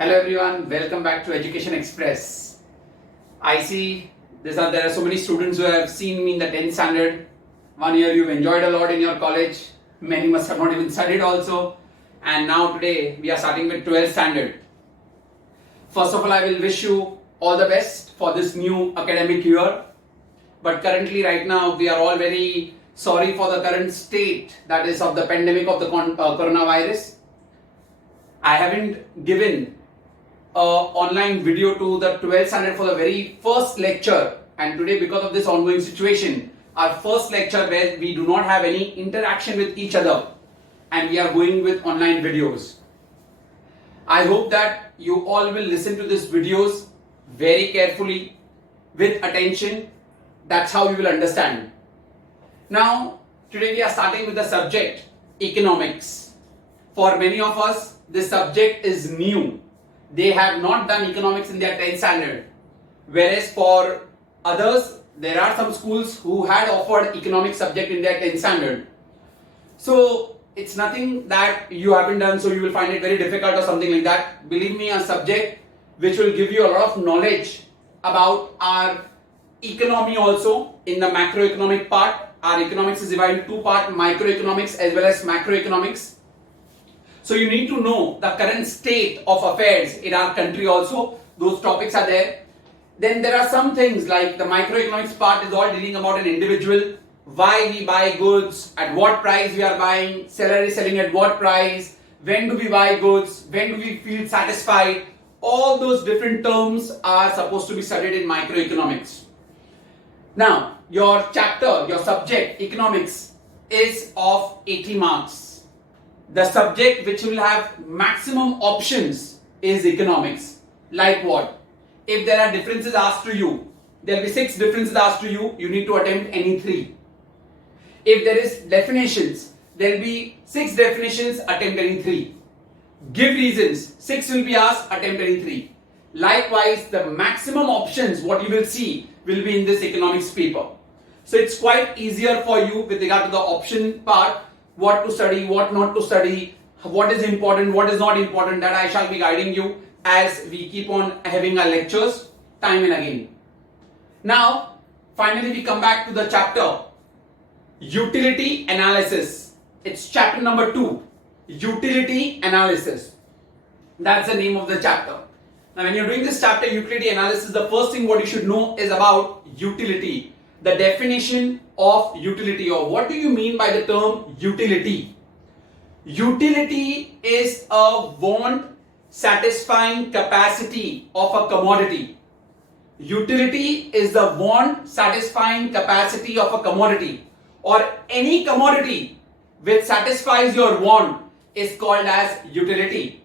Hello everyone, welcome back to Education Express. I see there are so many students who have seen me in the 10th standard. 1 year you've enjoyed a lot in your college. Many must have not even studied also. And now today we are starting with 12th standard. First of all, I will wish you all the best for this new academic year. But currently right now we are all very sorry for the current state, that is of the pandemic of the coronavirus. I haven't given online video to the 12th standard for the very first lecture, and today because of this ongoing situation, our first lecture where we do not have any interaction with each other and we are going with online videos. I hope that you all will listen to these videos very carefully with attention. That's how you will understand. Now today we are starting with the subject economics. For many of us this subject is new. They have not done economics in their 10th standard, whereas for others there are some schools who had offered economics subject in their 10th standard. So it's nothing that you haven't done, so you will find it very difficult or something like that. Believe me, a subject which will give you a lot of knowledge about our economy also in the macroeconomic part. Our economics is divided in two parts, microeconomics as well as macroeconomics. So you need to know the current state of affairs in our country also. Those topics are there. Then there are some things like the microeconomics part is all dealing about an individual, why we buy goods, at what price we are buying, seller is selling at what price, when do we buy goods, when do we feel satisfied. All those different terms are supposed to be studied in microeconomics. Now your chapter, your subject economics is of 80 marks. The subject which will have maximum options is economics. Like what? If there are differences asked to you, there will be 6 differences asked to you, you need to attempt any 3. If there is definitions, there will be 6 definitions, attempt any 3. Give reasons, 6 will be asked, attempt any 3. Likewise, the maximum options what you will see will be in this economics paper. So it's quite easier for you with regard to the option part, what to study, what not to study, what is important, what is not important. That I shall be guiding you as we keep on having our lectures time and again. Now finally we come back to the chapter utility analysis. It's chapter number 2, utility analysis. That's the name of the chapter. Now when you're doing this chapter utility analysis, the first thing what you should know is about utility. The definition of utility, or what do you mean by the term utility? Utility is a want satisfying capacity of a commodity. Utility is the want satisfying capacity of a commodity, or any commodity which satisfies your want is called as utility.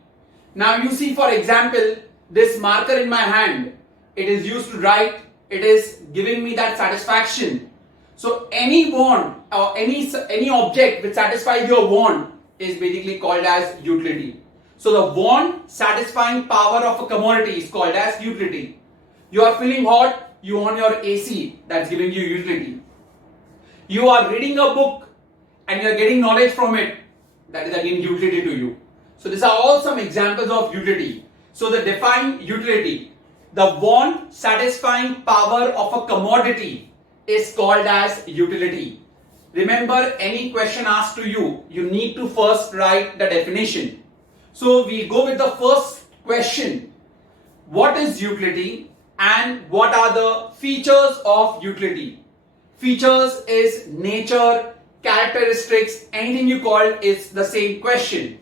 Now you see, for example, this marker in my hand, it is used to write. It is giving me that satisfaction. So any want or any object which satisfies your want is basically called as utility. So the want satisfying power of a commodity is called as utility. You are feeling hot, you want your AC, that's giving you utility. You are reading a book and you are getting knowledge from it, that is again utility to you. So these are all some examples of utility. So the define utility. The want satisfying power of a commodity is called as utility. Remember, any question asked to you, you need to first write the definition. So we go with the first question. What is utility and what are the features of utility? Features is nature, characteristics, anything you call is the same question.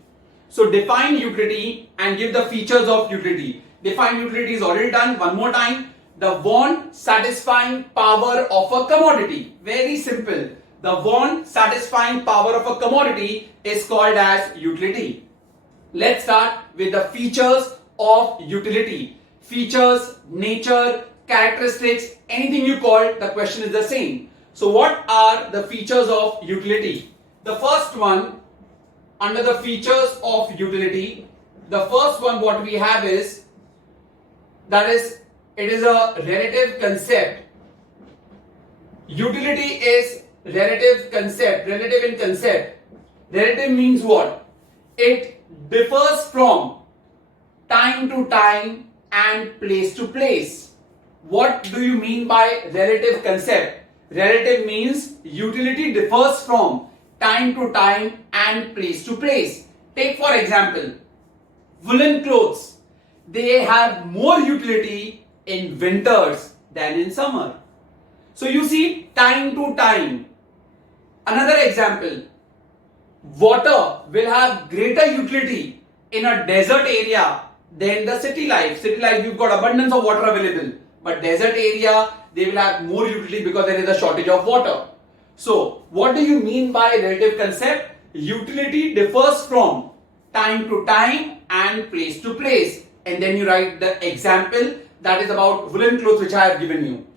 So define utility and give the features of utility. Define utility is already done. One more time. The want satisfying power of a commodity. Very simple. The want satisfying power of a commodity is called as utility. Let's start with the features of utility. Features, nature, characteristics, anything you call, the question is the same. So what are the features of utility? The first one, under the features of utility, the first one what we have is, that is, it is a relative concept. Utility is relative concept, relative in concept. Relative means what? It differs from time time to time and place to place. What do you mean by relative concept? Relative means utility differs from time to time and place to place. Take for example, woolen clothes. They have more utility in winters than in summer. So you see, time to time. Another example, water will have greater utility in a desert area than the city life. City life, you've got abundance of water available, but desert area, they will have more utility because there is a shortage of water. So what do you mean by relative concept? Utility differs from time to time and place to place. And then you write the example that is about woolen clothes which I have given you.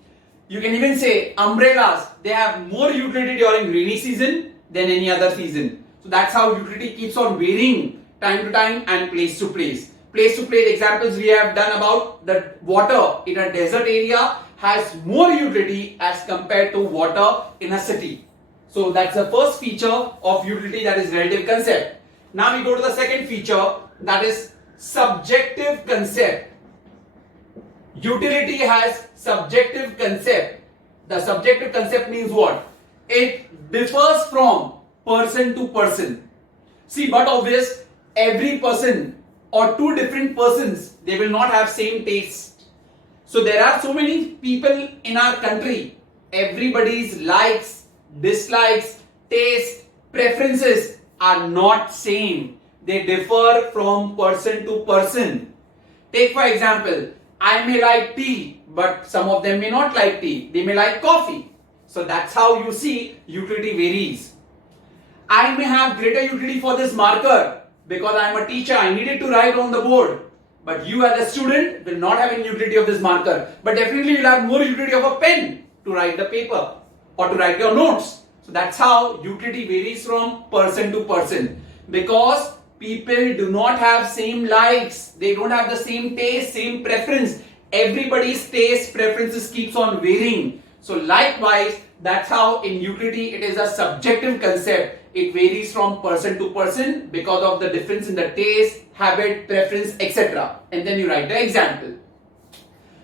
You can even say umbrellas, they have more utility during rainy season than any other season. So that's how utility keeps on varying time to time and place to place. Place to place examples we have done about the water in a desert area has more utility as compared to water in a city. So that's the first feature of utility, that is relative concept. Now we go to the second feature, that is subjective concept. Utility has subjective concept. The subjective concept means what? It differs from person to person. See, but obvious, every person or two different persons, they will not have same taste. So there are so many people in our country. Everybody's likes, dislikes, taste, preferences are not same. They differ from person to person. Take for example, I may like tea, but some of them may not like tea. They may like coffee. So that's how you see utility varies. I may have greater utility for this marker because I am a teacher. I need it to write on the board. But you as a student will not have any utility of this marker. But definitely you'll have more utility of a pen to write the paper or to write your notes. So that's how utility varies from person to person. Because people do not have same likes. They don't have the same taste, same preference. Everybody's taste, preferences keeps on varying. So likewise, that's how in utility it is a subjective concept. It varies from person to person because of the difference in the taste, habit, preference, etc. And then you write the example.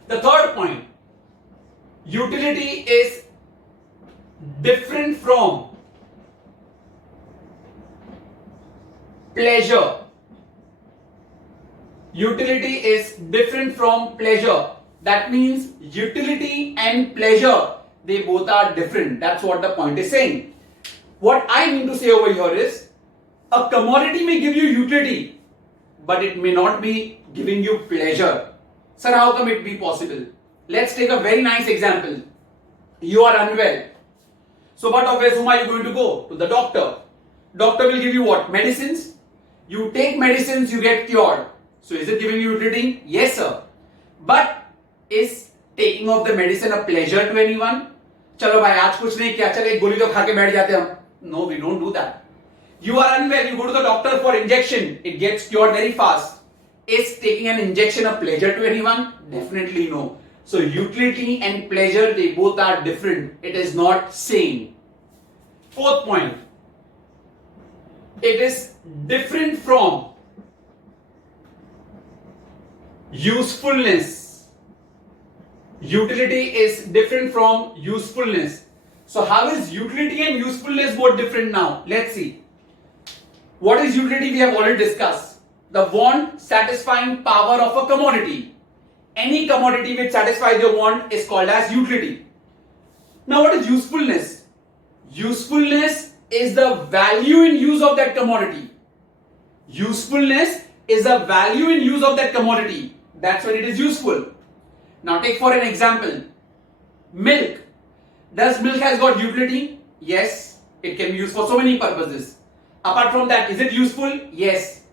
The third point, utility is different from pleasure. Utility is different from pleasure. That means utility and pleasure, they both are different. That's what the point is saying. What I mean to say over here is, a commodity may give you utility, but it may not be giving you pleasure. Sir, how come it be possible? Let's take a very nice example. You are unwell. So what obvious, whom are you going to go? To the doctor. Doctor will give you what? Medicines. You take medicines, you get cured. So is it giving you utility? Yes, sir. But is taking of the medicine a pleasure to anyone? चलो भाई आज कुछ नहीं किया, चल एक गोली तो खा के बैठ जाते हम. No, we don't do that. You are unwell, you go to the doctor for injection, it gets cured very fast. Is taking an injection a pleasure to anyone? Definitely no. So utility and pleasure, they both are different. It is not same. Fourth point, it is different from usefulness. Utility is different from usefulness. So how is utility and usefulness both different now? Let's see. What is utility? We have already discussed. The want satisfying power of a commodity. Any commodity which satisfies your want is called as utility. Now what is usefulness? Usefulness is the value in use of that commodity. Usefulness is the value in use of that commodity. That's when it is useful. Now take for an example, milk. Does milk has got utility? Yes, it can be used for so many purposes. Apart from that, is it useful? Yes.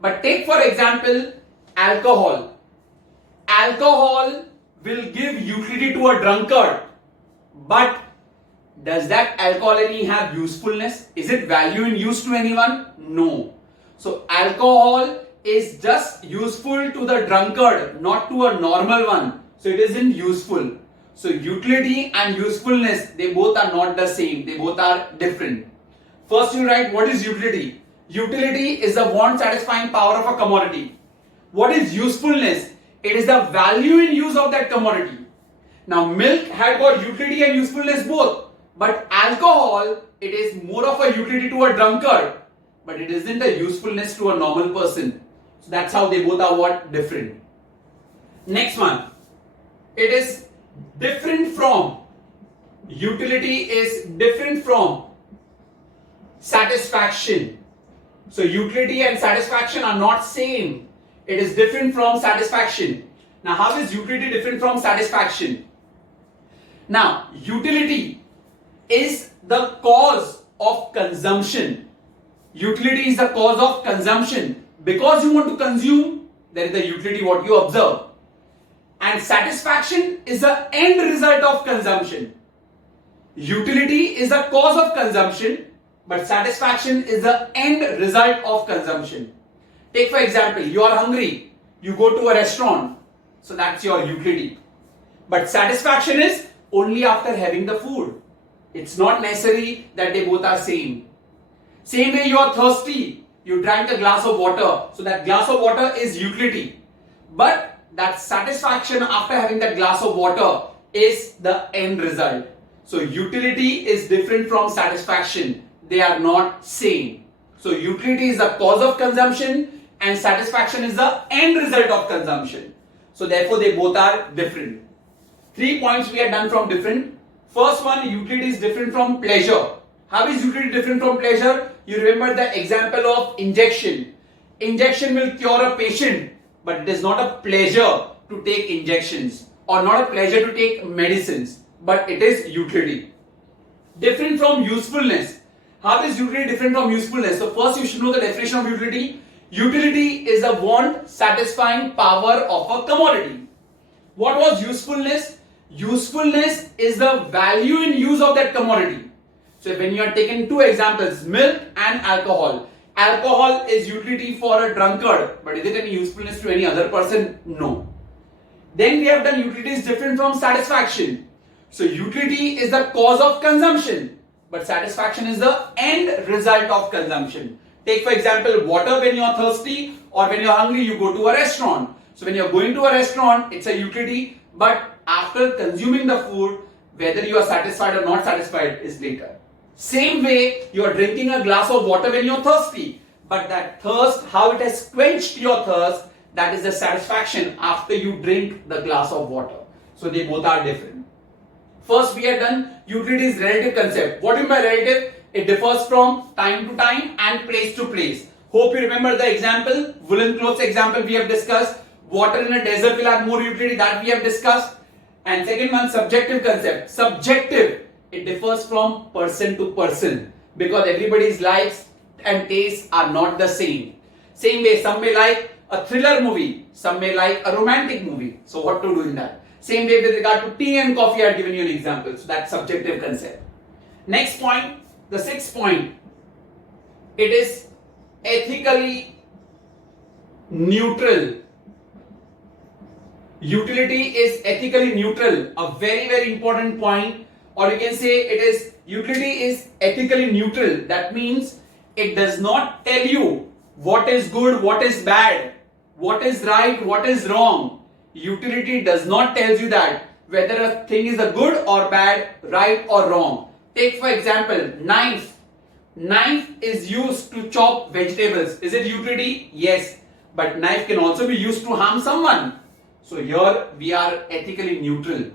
But take for example, alcohol. Alcohol will give utility to a drunkard. But does that alcohol any have usefulness? Is it value in use to anyone? No. So alcohol is just useful to the drunkard, not to a normal one. So it isn't useful. So utility and usefulness, they both are not the same. They both are different. First you write what is utility. Utility is the want satisfying power of a commodity. What is usefulness? It is the value in use of that commodity. Now milk had got utility and usefulness both, but alcohol, it is more of a utility to a drunkard, but it isn't a usefulness to a normal person. So that's how they both are what? Different. Next one, it is different from, utility is different from satisfaction. So utility and satisfaction are not same. It is different from satisfaction. Now how is utility different from satisfaction? Now utility is the cause of consumption. Utility is the cause of consumption. Because you want to consume, there is the utility what you observe. And satisfaction is the end result of consumption. Utility is the cause of consumption, but satisfaction is the end result of consumption. Take for example, you are hungry, you go to a restaurant, so that's your utility. But satisfaction is only after having the food. It's not necessary that they both are same. Same way you are thirsty, you drank a glass of water, so that glass of water is utility. But that satisfaction after having that glass of water is the end result. So utility is different from satisfaction. They are not same. So utility is the cause of consumption and satisfaction is the end result of consumption. So therefore they both are different. 3 points we have done from different. First one, utility is different from pleasure. How is utility different from pleasure? You remember the example of injection. Injection will cure a patient, but it is not a pleasure to take injections or not a pleasure to take medicines, but it is utility. Different from usefulness. How is utility different from usefulness? So first you should know the definition of utility. Utility is a want satisfying power of a commodity. What was usefulness? Usefulness is the value in use of that commodity. So when you are taking two examples, milk and alcohol. Alcohol is utility for a drunkard, but is it any usefulness to any other person? No. Then we have done utility is different from satisfaction. So utility is the cause of consumption, but satisfaction is the end result of consumption. Take for example water. When you are thirsty or when you are hungry, you go to a restaurant. So when you are going to a restaurant, it's a utility, but after consuming the food, whether you are satisfied or not satisfied is later. Same way, you are drinking a glass of water when you are thirsty, but that thirst, how it has quenched your thirst, that is the satisfaction after you drink the glass of water. So they both are different. First we have done utility is relative concept. What do you mean by relative? It differs from time to time and place to place. Hope you remember the example, woolen clothes example we have discussed. Water in a desert will have more utility, that we have discussed. And second one, subjective concept. Subjective, it differs from person to person because everybody's likes and tastes are not the same. Same way, some may like a thriller movie, some may like a romantic movie. So what to do in that? Same way with regard to tea and coffee, I have given you an example. So that's subjective concept. Next point, the sixth point, it is ethically neutral. Utility is ethically neutral, a very, very important point, or you can say it is utility is ethically neutral. That means it does not tell you what is good, what is bad, what is right, what is wrong. Utility does not tell you that whether a thing is a good or bad, right or wrong. Take for example, knife. Knife is used to chop vegetables. Is it utility? Yes. But knife can also be used to harm someone. So here we are ethically neutral.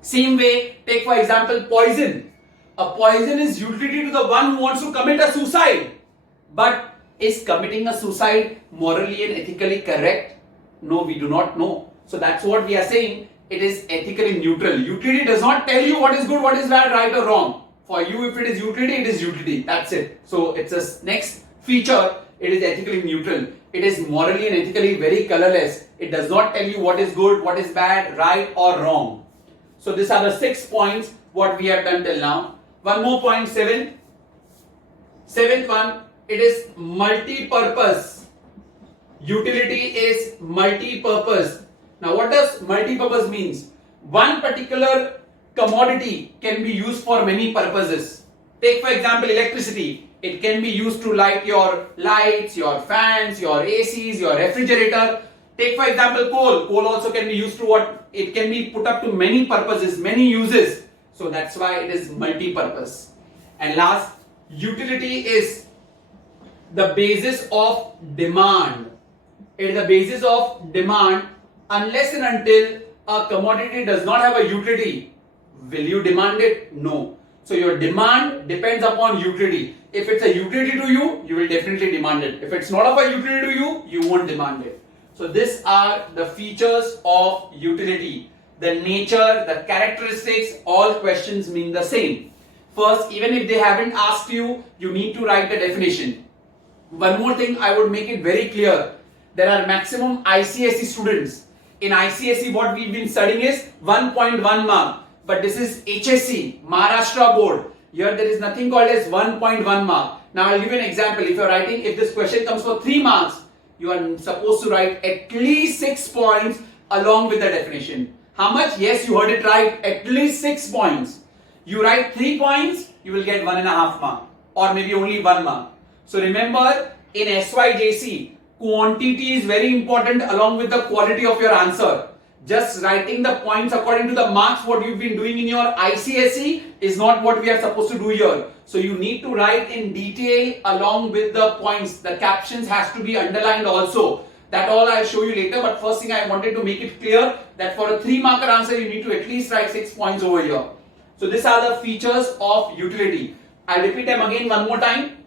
Same way, take for example poison. A poison is utility to the one who wants to commit a suicide. But is committing a suicide morally and ethically correct? No, we do not know. So that's what we are saying. It is ethically neutral. Utility does not tell you what is good, what is bad, right or wrong. For you, if it is utility, it is utility. That's it. So it's a next feature. It is ethically neutral. It is morally and ethically very colorless. It does not tell you what is good, what is bad, right or wrong. So these are the 6 points what we have done till now. One more point, 7. Seventh one, it is multi-purpose. Utility is multi-purpose. Now what does multi-purpose means? One particular commodity can be used for many purposes. Take for example electricity. It can be used to light your lights, your fans, your ACs, your refrigerator. Take for example coal. Coal also can be used to what? It can be put up to many purposes, many uses. So that's why it is multi-purpose. And last, utility is the basis of demand. It is the basis of demand. Unless and until a commodity does not have a utility, will you demand it? No. So your demand depends upon utility. If it's a utility to you, you will definitely demand it. If it's not of a utility to you, you won't demand it. So these are the features of utility. The nature, the characteristics, all questions mean the same. First, even if they haven't asked you, you need to write the definition. One more thing, I would make it very clear. There are maximum ICSE students. In ICSE, what we've been studying is 1.1 mark. But this is HSC, Maharashtra board. Here there is nothing called as 1.1 mark. Now I'll give you an example. If you're writing, if this question comes for 3 marks, you are supposed to write at least 6 points along with the definition. How much? Yes, you heard it right. At least 6 points. You write 3 points, you will get 1.5 mark. Or maybe only 1 mark. So remember, in S.Y.J.C, quantity is very important along with the quality of your answer. Just writing the points according to the marks what you've been doing in your ICSE is not what we are supposed to do here. So you need to write in detail along with the points. The captions has to be underlined also. That all I'll show you later, but first thing I wanted to make it clear that for a 3-marker answer you need to at least write 6 points over here. So these are the features of utility. I'll repeat them again one more time.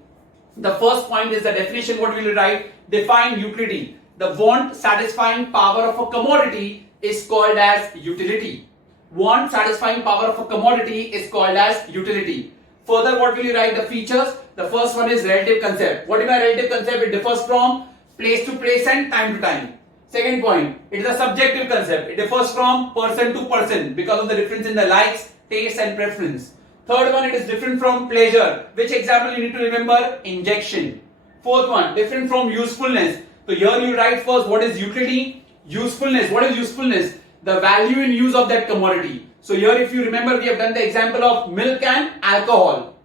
The first point is the definition. What will you write? Define utility. The want satisfying power of a commodity is called as utility. Want satisfying power of a commodity is called as utility. Further, what will you write? The features. The first one is relative concept. What is my relative concept? It differs from place to place and time to time. Second point, it is a subjective concept. It differs from person to person because of the difference in the likes, taste and preference. Third one, it is different from pleasure. Which example you need to remember? Injection. Fourth one, different from usefulness. So here you write first what is utility. Usefulness. What is usefulness? The value in use of that commodity. So here if you remember, we have done the example of milk and alcohol.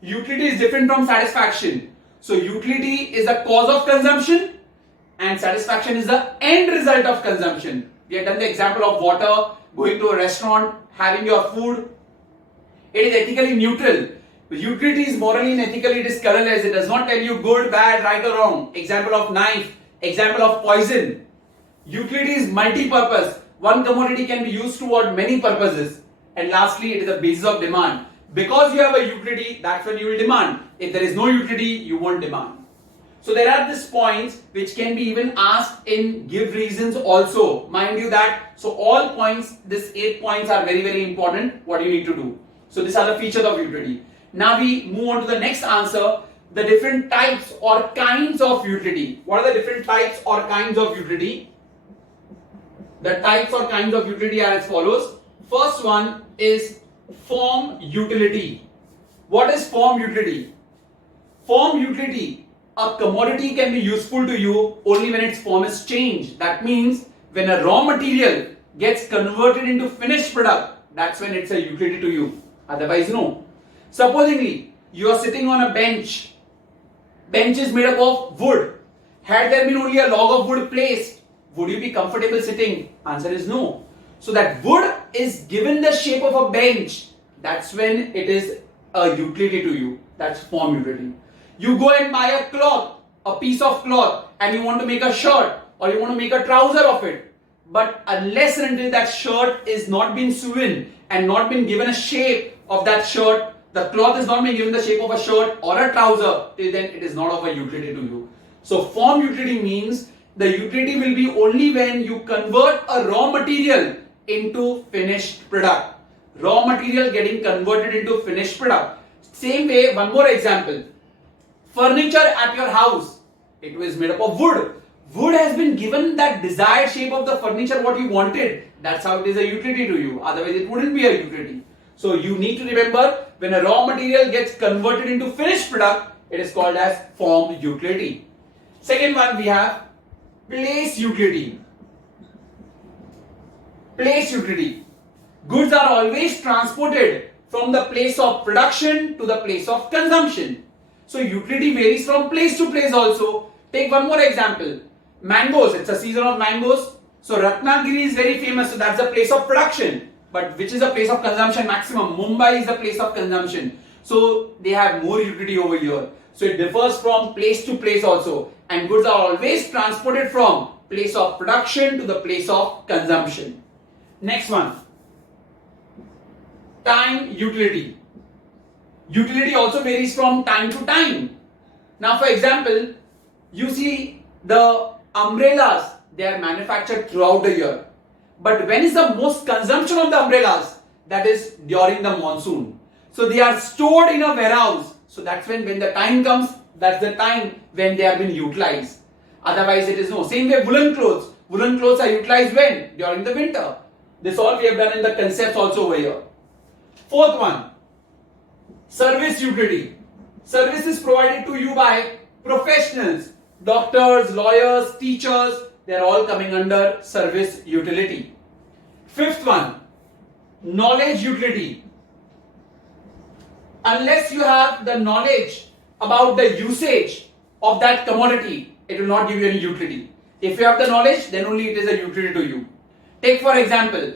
Utility is different from satisfaction. So utility is the cause of consumption and satisfaction is the end result of consumption. We have done the example of water, going to a restaurant, having your food. It is ethically neutral. Utility is morally and ethically, it is colorless. It does not tell you good, bad, right or wrong. Example of knife, example of poison. Utility is multi-purpose. One commodity can be used toward many purposes. And lastly, it is the basis of demand. Because you have a utility, that's when you will demand. If there is no utility, you won't demand. So there are these points which can be even asked in give reasons also. Mind you that. So all points, these 8 points are very, very important. What you need to do. So these are the features of utility. Now we move on to the next answer. The different types or kinds of utility. What are the different types or kinds of utility? The types or kinds of utility are as follows. First one is form utility. What is form utility? Form utility. A commodity can be useful to you only when its form is changed. That means when a raw material gets converted into finished product, that's when it's a utility to you. Otherwise, no. Supposingly, you are sitting on a bench. Bench is made up of wood. Had there been only a log of wood placed, would you be comfortable sitting? Answer is no. So that wood is given the shape of a bench. That's when it is a utility to you. That's form utility. You go and buy a cloth, a piece of cloth, and you want to make a shirt or you want to make a trouser of it. But unless and until that shirt is not been sewn and not been given a shape of that shirt, the cloth is not being given the shape of a shirt or a trouser, till then it is not of a utility to you. So form utility means the utility will be only when you convert a raw material into finished product. Raw material getting converted into finished product. Same way, one more example. Furniture at your house. It was made up of wood. Wood has been given that desired shape of the furniture what you wanted. That's how it is a utility to you. Otherwise it wouldn't be a utility. So you need to remember, when a raw material gets converted into finished product, it is called as form utility. Second one we have place utility. Place utility. Goods are always transported from the place of production to the place of consumption. So utility varies from place to place also. Take one more example. Mangoes, it's a season of mangoes. So Ratnagiri is very famous, so that's the place of production. But which is the place of consumption maximum? Mumbai is the place of consumption. So they have more utility over here. So it differs from place to place also. And goods are always transported from place of production to the place of consumption. Next one. Time utility. Utility also varies from time to time. Now for example, you see the umbrellas, they are manufactured throughout the year. But when is the most consumption of the umbrellas? That is during the monsoon. So they are stored in a warehouse. So that's when the time comes, that's the time when they are being utilized. Otherwise it is no. Same way woolen clothes. Woolen clothes are utilized when? During the winter. This all we have done in the concepts also over here. Fourth one. Service utility. Service is provided to you by professionals. Doctors, lawyers, teachers, they are all coming under service utility. Fifth one, knowledge utility. Unless you have the knowledge about the usage of that commodity, it will not give you any utility. If you have the knowledge, then only it is a utility to you. Take for example,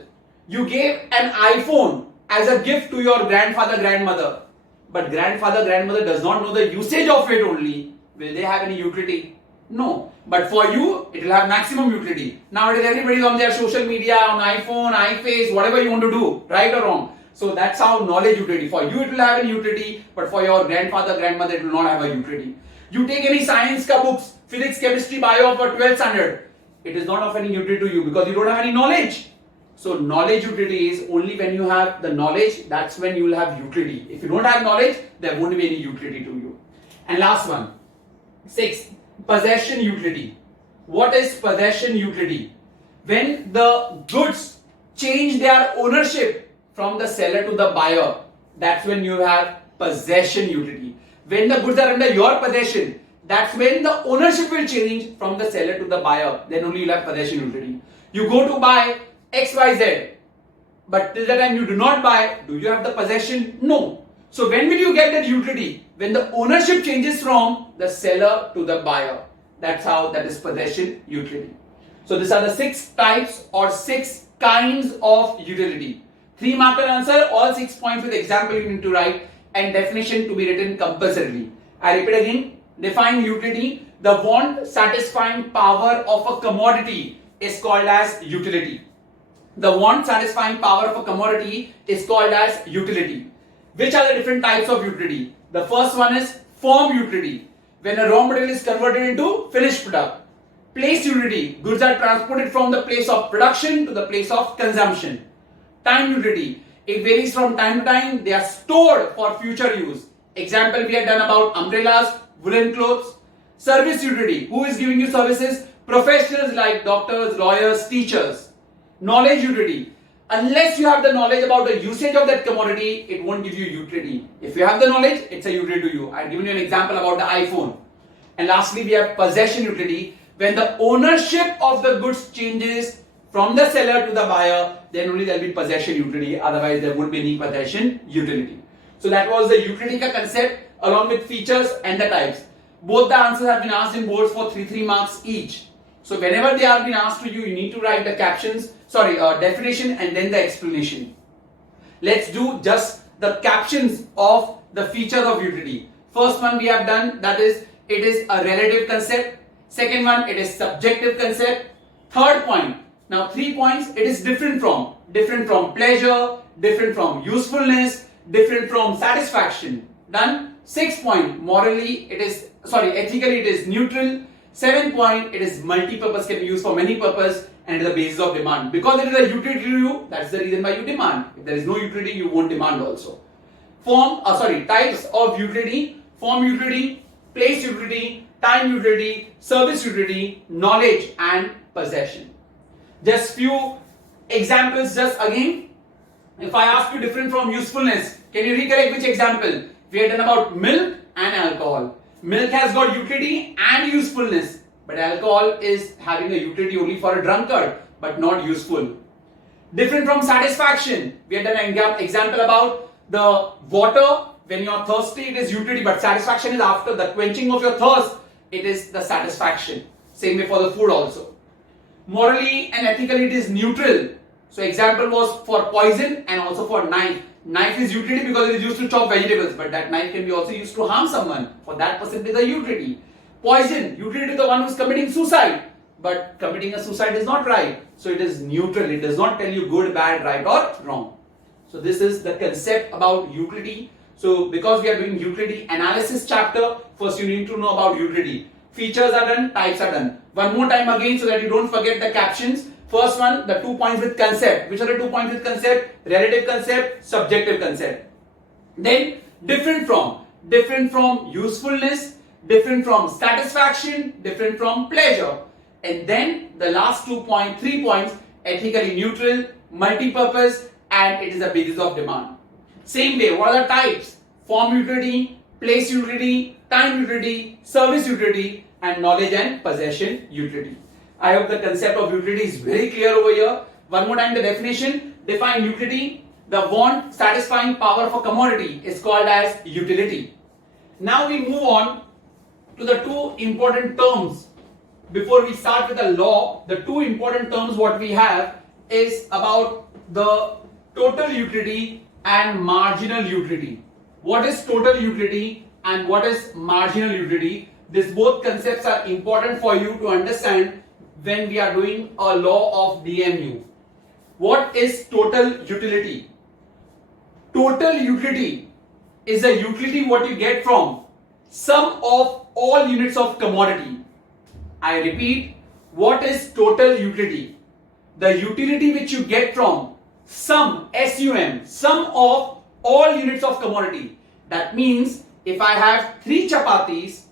you gave an iPhone as a gift to your grandfather, grandmother. But grandfather, grandmother does not know the usage of it only. Will they have any utility? No. But for you, it will have maximum utility. Nowadays, everybody is on their social media, on iPhone, iFace, whatever you want to do, right or wrong. So that's how knowledge utility. For you, it will have a utility, but for your grandfather, grandmother, it will not have a utility. You take any science ka books, physics, chemistry, bio for 12th standard. It is not of any utility to you because you don't have any knowledge. So knowledge utility is only when you have the knowledge, that's when you will have utility. If you don't have knowledge, there won't be any utility to you. And last one, 6. Possession utility. What is possession utility? When the goods change their ownership from the seller to the buyer, that's when you have possession utility. When the goods are under your possession, that's when the ownership will change from the seller to the buyer. Then only you'll have possession utility. You go to buy XYZ, but till the time you do not buy, do you have the possession? No. So when will you get that utility? When the ownership changes from the seller to the buyer. That's how that is possession utility. So these are the 6 types or 6 kinds of utility. 3 marker answer, all 6 points with example you need to write and definition to be written compulsorily. I repeat again, define utility. The want satisfying power of a commodity is called as utility. The want satisfying power of a commodity is called as utility. Which are the different types of utility? The first one is form utility. When a raw material is converted into finished product. Place utility. Goods are transported from the place of production to the place of consumption. Time utility. It varies from time to time. They are stored for future use. Example we have done about umbrellas, woolen clothes. Service utility. Who is giving you services? Professionals like doctors, lawyers, teachers. Knowledge utility. Unless you have the knowledge about the usage of that commodity, it won't give you utility. If you have the knowledge, it's a utility to you. I've given you an example about the iPhone. And lastly, we have possession utility. When the ownership of the goods changes from the seller to the buyer, then only there will be possession utility. Otherwise, there won't be any possession utility. So that was the utility concept along with features and the types. Both the answers have been asked in boards for 3 marks each. So whenever they are being asked to you, you need to write the definition and then the explanation. Let's do just the captions of the features of utility. First one we have done, that is, it is a relative concept. Second one, it is subjective concept. Third point, now 3 points, it is different from pleasure, different from usefulness, different from satisfaction. Done. 6 point, ethically it is neutral. 7 point, it is multi-purpose, can be used for many purpose and it is the basis of demand. Because it is a utility to you, that's the reason why you demand. If there is no utility, you won't demand also. Types of utility: form utility, place utility, time utility, service utility, knowledge and possession. Just few examples just again. If I ask you different from usefulness, can you recollect which example? We had done about milk and alcohol. Milk has got utility and usefulness, but alcohol is having a utility only for a drunkard, but not useful. Different from satisfaction. We had done an example about the water when you're thirsty, it is utility, but satisfaction is after the quenching of your thirst, it is the satisfaction. Same way for the food also. Morally and ethically, it is neutral. So example was for poison and also for knife. Knife is utility because it is used to chop vegetables, but that knife can be also used to harm someone. For that person, it is a utility. Poison, utility to the one who is committing suicide, but committing a suicide is not right. So it is neutral. It does not tell you good, bad, right or wrong. So this is the concept about utility. So because we are doing utility analysis chapter, first you need to know about utility. Features are done, types are done. One more time again so that you don't forget the captions. First one, the 2 points with concept. Which are the 2 points with concept? Relative concept, subjective concept. Then different from usefulness, different from satisfaction, different from pleasure. And then the last 3 points, ethically neutral, multi-purpose, and it is the basis of demand. Same way, what are the types? Form utility, place utility, time utility, service utility, and knowledge and possession utility. I hope the concept of utility is very clear over here. One more time, the definition. Define utility. The want satisfying power of a commodity is called as utility. Now we move on to the 2 important terms. Before we start with the law, the 2 important terms what we have is about the total utility and marginal utility. What is total utility and what is marginal utility? These both concepts are important for you to understand when we are doing a law of DMU. What is total utility? Total utility is a utility what you get from sum of all units of commodity. I repeat, what is total utility? The utility which you get from sum, S-U-M, sum of all units of commodity. That means if I have 3 chapatis,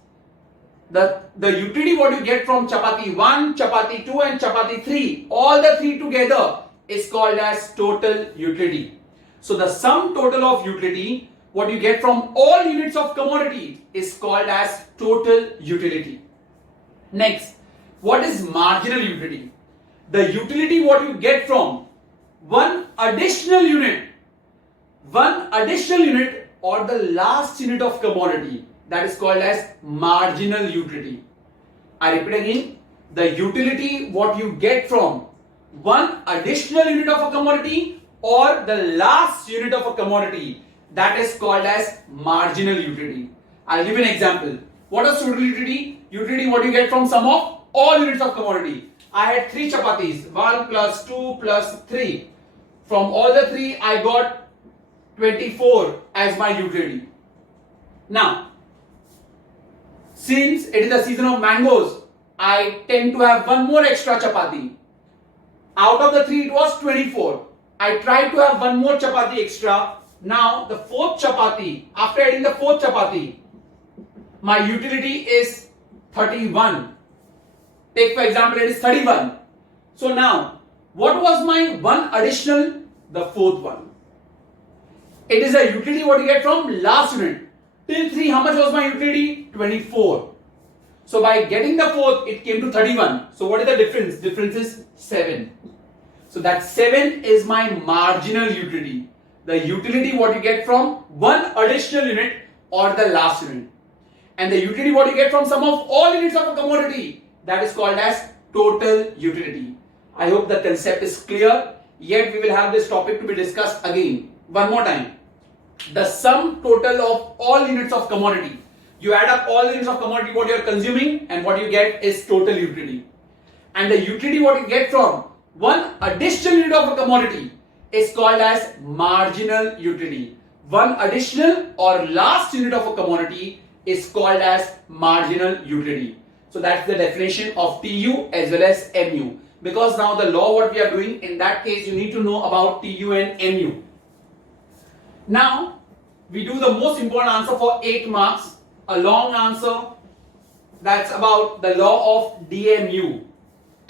the utility what you get from chapati 1, chapati 2 and chapati 3, all the 3 together is called as total utility. So the sum total of utility what you get from all units of commodity is called as total utility. Next, what is marginal utility? The utility what you get from one additional unit or the last unit of commodity, that is called as marginal utility. I repeat again, the utility what you get from one additional unit of a commodity or the last unit of a commodity, that is called as marginal utility. I'll give you an example. What is total utility? Utility what you get from sum of all units of commodity. I had 3 chapatis, 1 plus 2 plus 3. From all the 3, I got 24 as my utility. Now, since it is the season of mangoes, I tend to have one more extra chapati. Out of the 3, it was 24. I tried to have one more chapati extra. Now, the 4th chapati, after adding the 4th chapati, my utility is 31. Take for example, it is 31. So now, what was my one additional? The 4th one. It is a utility what you get from last unit. Till 3, how much was my utility? 24. So by getting the 4th, it came to 31. So what is the difference? Difference is 7. So that 7 is my marginal utility. The utility what you get from one additional unit or the last unit. And the utility what you get from sum of all units of a commodity, that is called as total utility. I hope the concept is clear. Yet we will have this topic to be discussed again. One more time. The sum total of all units of commodity. You add up all units of commodity what you are consuming and what you get is total utility. And the utility what you get from one additional unit of a commodity is called as marginal utility. One additional or last unit of a commodity is called as marginal utility. So that's the definition of TU as well as MU. Because now the law what we are doing, in that case you need to know about TU and MU. Now we do the most important answer for 8 marks. A long answer, that's about the law of DMU.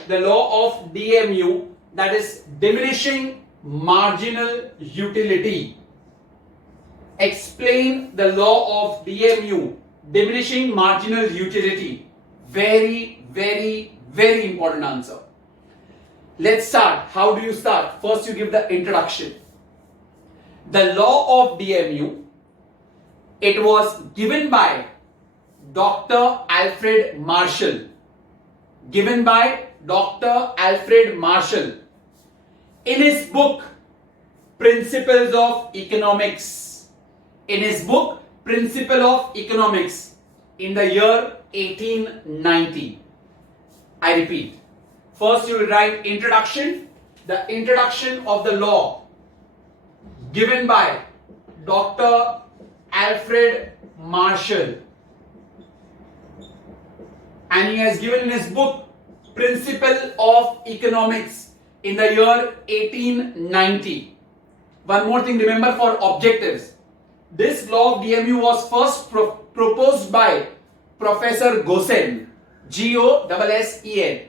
The law of DMU, that is diminishing marginal utility. Explain the law of DMU, diminishing marginal utility. Very, very, very important answer. Let's start. How do you start? First you give the introduction. The law of DMU It was given by Dr. Alfred Marshall. Given by Dr. Alfred Marshall in his book Principles of Economics. In his book Principle of Economics in the year 1890. I repeat. First you will write introduction. The introduction of the law given by Dr. Alfred Marshall. And he has given in his book Principle of Economics in the year 1890. One more thing, remember, for objectives. This law of DMU was first proposed by Professor Gossen. G-O-S-S-E-N.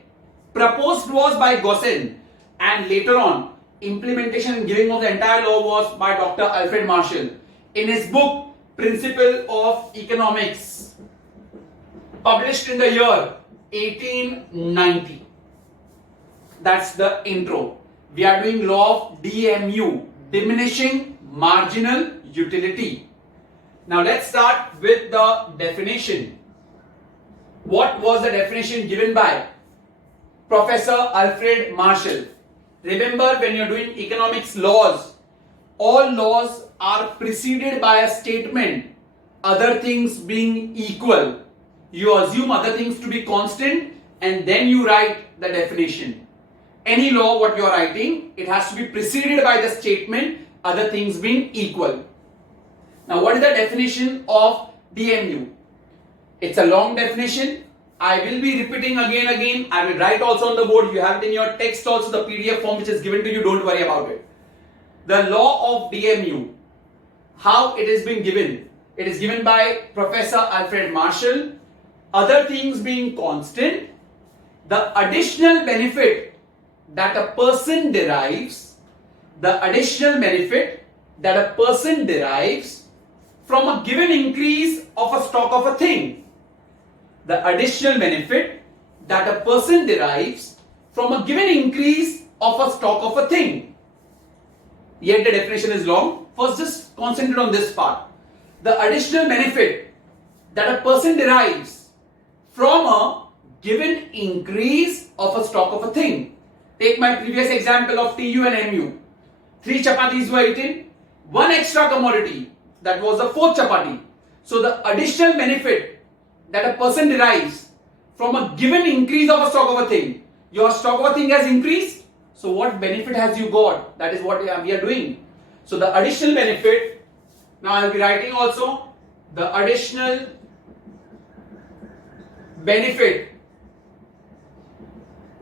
Proposed was by Gossen, and later on implementation and giving of the entire law was by Dr. Alfred Marshall in his book Principle of Economics, published in the year 1890. That's the intro. We are doing law of DMU, diminishing marginal utility. Now let's start with the definition. What was the definition given by Professor Alfred Marshall? Remember, when you're doing economics laws, all laws are preceded by a statement, other things being equal. You assume other things to be constant and then you write the definition. Any law what you are writing, it has to be preceded by the statement, other things being equal. Now what is the definition of DMU? It's a long definition. I will be repeating again. I will write also on the board. You have it in your text also, the PDF form which is given to you. Don't worry about it. The law of DMU, how it is being given. It is given by Professor Alfred Marshall. Other things being constant, the additional benefit that a person derives, from a given increase of a stock of a thing. The additional benefit that a person derives from a given increase of a stock of a thing. Yet the definition is long. First, just concentrate on this part. The additional benefit that a person derives from a given increase of a stock of a thing. Take my previous example of TU and MU. 3 chapatis were eaten, 1 extra commodity, that was the 4th chapati. So the additional benefit that a person derives from a given increase of a stock of a thing. Your stock of a thing has increased. So what benefit has you got? That is what we are doing. So the additional benefit, now I will be writing also the additional benefit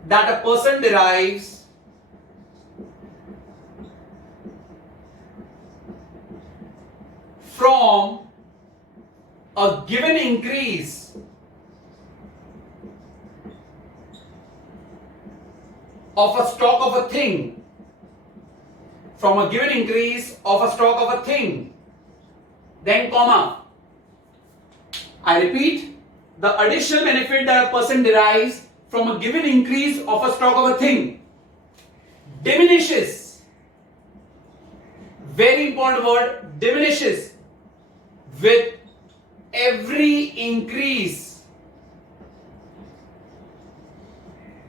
that a person derives from a given increase of a stock of a thing, then comma. I repeat, the additional benefit that a person derives from a given increase of a stock of a thing diminishes, very important word, diminishes with every increase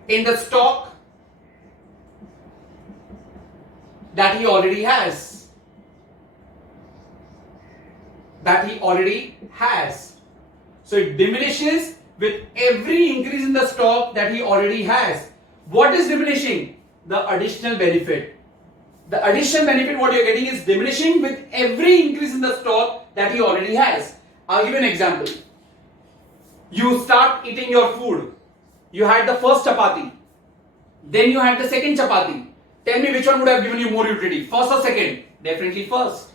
in the stock that he already has. So it diminishes with every increase in the stock that he already has. What is diminishing? The additional benefit. The additional benefit what you are getting is diminishing with every increase in the stock that he already has. I'll give you an example. You start eating your food. You had the first chapati. Then you had the second chapati. Tell me which one would have given you more utility, first or second? Definitely first.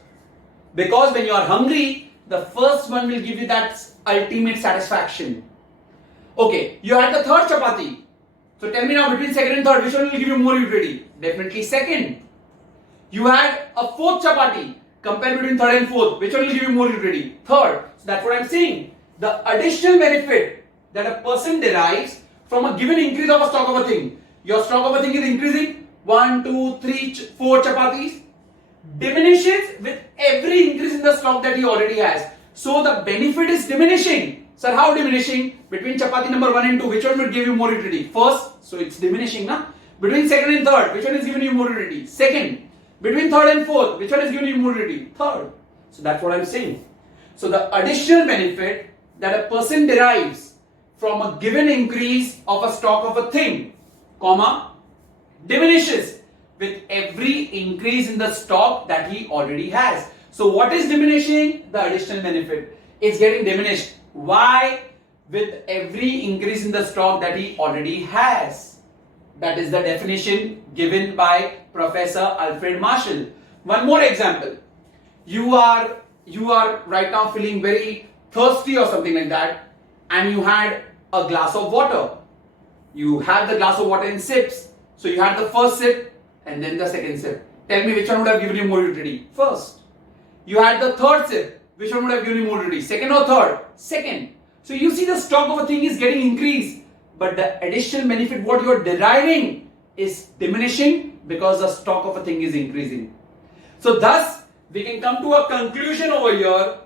Because when you are hungry, the first one will give you that ultimate satisfaction. Okay, you had the third chapati. So tell me now, between second and third, which one will give you more utility? Definitely second. You had a fourth chapati. Compare between third and fourth. Which one will give you more utility? Third. So that's what I'm saying. The additional benefit that a person derives from a given increase of a stock of a thing. Your stock of a thing is increasing. 1, 2, 3, 4 chapatis. Diminishes with every increase in the stock that he already has. So the benefit is diminishing. Sir, how diminishing? Between chapati number 1 and 2, which one will give you more utility? First, so it's diminishing, na? Between second and third, which one is giving you more utility? Second. Between third and fourth, which one is giving you more utility? Third. So that's what I'm saying. So the additional benefit that a person derives from a given increase of a stock of a thing, comma, diminishes with every increase in the stock that he already has. So what is diminishing? The additional benefit. It's getting diminished. Why? With every increase in the stock that he already has. That is the definition given by Professor Alfred Marshall. One more example. You are right now feeling very thirsty or something like that, and you had a glass of water. You have the glass of water in sips. So you had the first sip and then the second sip. Tell me which one would have given you more utility? First. You had the third sip. Which one would have given you more utility? Second or third? Second. So you see the stock of a thing is getting increased, but the additional benefit what you are deriving is diminishing because the stock of a thing is increasing. So thus we can come to a conclusion over here.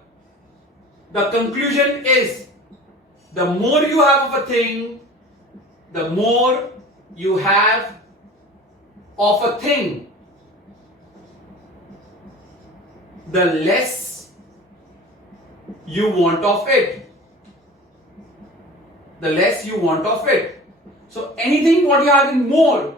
The conclusion is the more you have of a thing, the more you have of a thing, the less you want of it. The less you want of it. So anything what you have in more,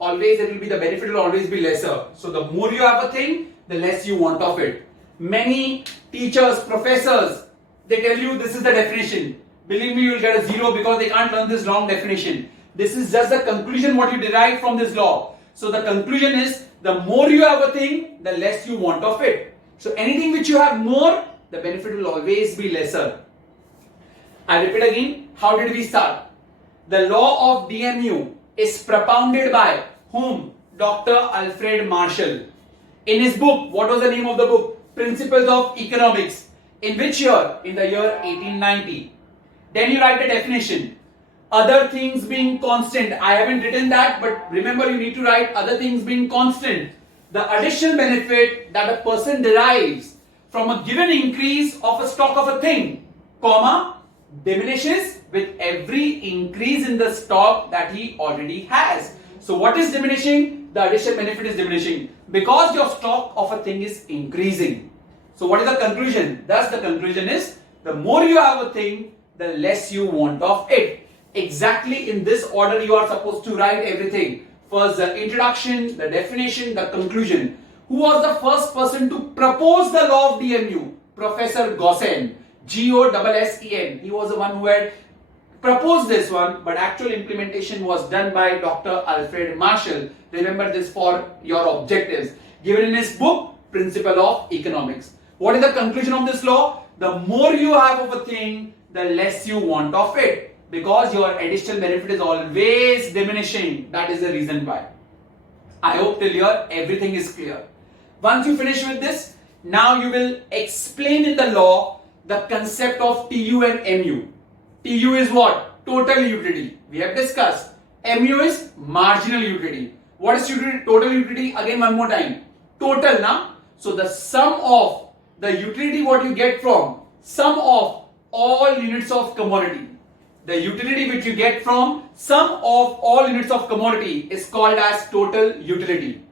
always it will be the benefit will always be lesser. So the more you have a thing, the less you want of it. Many teachers, professors, they tell you this is the definition. Believe me, you will get a 0 because they can't learn this wrong definition. This is just the conclusion what you derive from this law. So the conclusion is the more you have a thing, the less you want of it. So anything which you have more, the benefit will always be lesser. I repeat again, how did we start? The law of DMU is propounded by whom? Dr. Alfred Marshall. In his book, what was the name of the book? Principles of Economics. In which year? In the year 1890. Then you write the definition. Other things being constant. I haven't written that, but remember you need to write other things being constant. The additional benefit that a person derives from a given increase of a stock of a thing, comma, diminishes with every increase in the stock that he already has. So what is diminishing? The additional benefit is diminishing because your stock of a thing is increasing. So what is the conclusion? Thus the conclusion is the more you have a thing, the less you want of it. Exactly in this order you are supposed to write everything. First the introduction, the definition, the conclusion. Who was the first person to propose the law of DMU? Professor Gossen. Gossen. He was the one who had proposed this one, but actual implementation was done by Dr. Alfred Marshall. Remember this for your objectives. Given in his book, Principle of Economics. What is the conclusion of this law? The more you have of a thing, the less you want of it. Because your additional benefit is always diminishing. That is the reason why. I hope till here everything is clear. Once you finish with this, now you will explain in the law the concept of TU and MU. TU is what? Total utility. We have discussed. MU is marginal utility. What is utility? Total utility? Again one more time. Total, na? So the sum of the utility what you get from sum of all units of commodity. The utility which you get from sum of all units of commodity is called as total utility.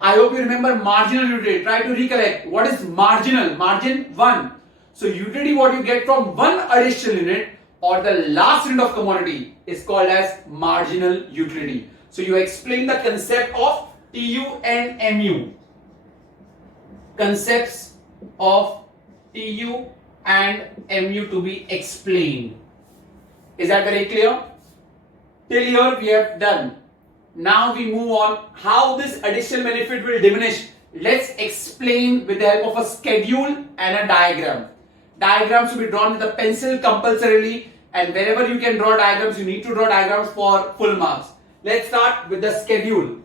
I hope you remember marginal utility. Try to recollect. What is marginal? Margin 1. So utility what you get from one additional unit or the last unit of commodity is called as marginal utility. So you explain the concept of TU and MU. Concepts of TU and MU to be explained. Is that very clear? Till here we have done. Now we move on how this additional benefit will diminish. Let's explain with the help of a schedule and a diagram. Diagrams will be drawn with a pencil compulsorily, and wherever you can draw diagrams, you need to draw diagrams for full marks. Let's start with the schedule.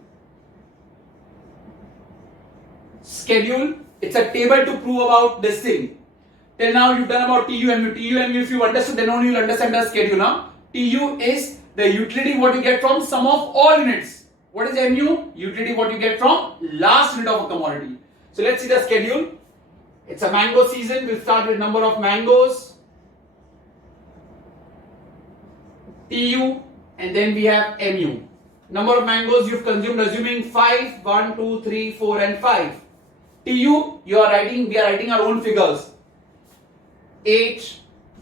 Schedule, it's a table to prove about this thing. Till now you've done about TU and MU. TU and MU, if you understood, then only you'll understand the schedule now. TU is the utility what you get from sum of all units. What is MU? Utility what you get from last unit of a commodity. So let's see the schedule. It's a mango season. We'll start with number of mangoes. TU, and then we have MU. Number of mangoes you've consumed, assuming 5, 1, 2, 3, 4 and 5. TU, we are writing our own figures. 8,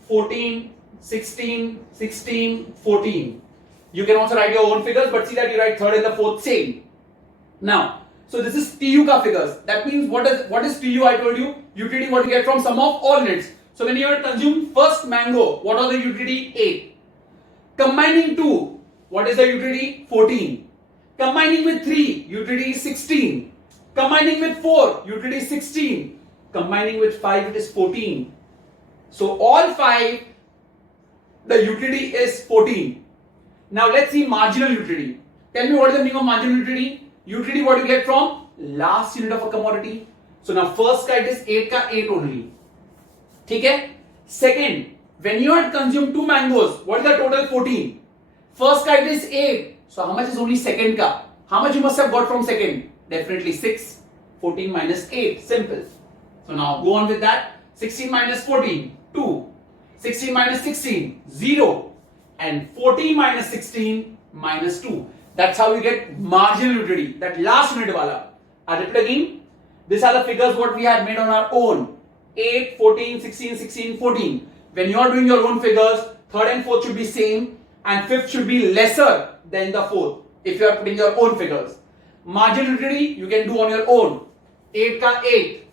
14, 16, 16, 14. You can also write your own figures, but see that you write third and the fourth same. Now, so this is TU ka figures. That means what is TU? I told you, utility what you get from sum of all units. So when you have consumed first mango, what was the utility? 8. Combining 2, what is the utility? 14. Combining with 3, utility is 16. Combining with 4, utility is 16. Combining with 5, it is 14. So all 5, the utility is 14. Now let's see marginal utility. Tell me what is the meaning of marginal utility? Utility what you get from last unit of a commodity. So now first ka it is 8 ka 8 only. ठीक है? Second, when you had consumed 2 mangoes, what is the total? 14. First ka it is 8. So how much is only second ka? How much you must have got from second? Definitely 6. 14 minus 8. Simple. So now go on with that. 16 minus 14. 2. 16 minus 16. 0. And 14 minus 16 minus 2. That's how you get marginal utility. That last unit wala. I'll repeat again. These are the figures what we had made on our own. 8, 14, 16, 16, 14. When you are doing your own figures, third and fourth should be same and fifth should be lesser than the fourth if you are putting your own figures. Marginal utility you can do on your own. 8 ka 8.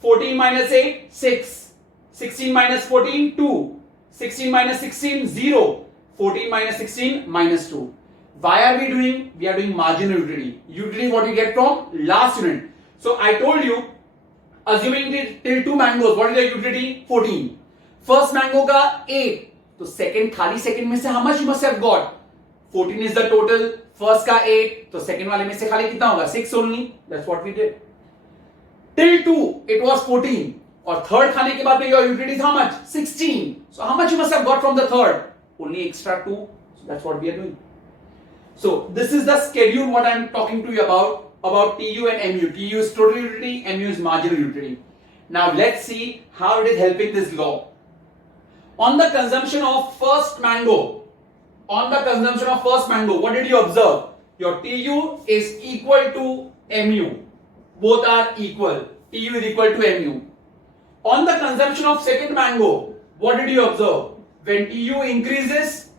14 minus 8, 6. 16 minus 14, 2. 16 minus 16, 0. 14 minus 16, minus 2. Why are we doing? We are doing marginal utility. Utility what you get from last unit. So I told you, assuming till 2 mangoes, what is the utility? 14. First mango ka 8. So second khali second mein se how much you must have got? 14 is the total. First ka 8. So second wale mein se khali kitna hoga? 6 only. That's what we did. Till 2 it was 14. Or third khane ke baad mein your utility is how much? 16. So how much you must have got from the third? Only extra 2. So that's what we are doing. So this is the schedule what I am talking to you about TU and MU. TU is total utility, MU is marginal utility. Now let's see how it is helping this law. On the consumption of first mango, what did you observe? Your TU is equal to MU. Both are equal. TU is equal to MU. On the consumption of second mango, what did you observe? When TU increases,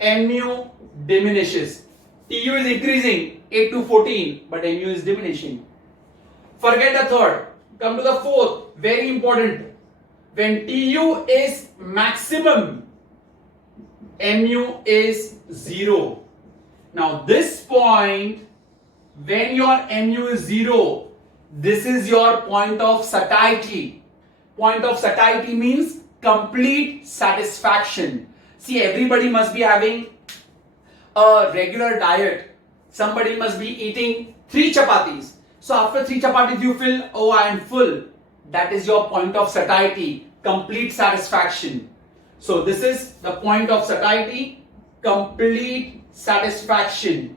MU diminishes. TU is increasing 8 to 14, but MU is diminishing. Forget the third. Come to the fourth. Very important. When TU is maximum, MU is 0. Now this point, when your MU is 0, this is your point of satiety. Point of satiety means complete satisfaction. See, everybody must be having a regular diet. Somebody must be eating 3 chapatis. So after 3 chapatis you feel, oh, I am full. That is your point of satiety, complete satisfaction. So this is the point of satiety, complete satisfaction.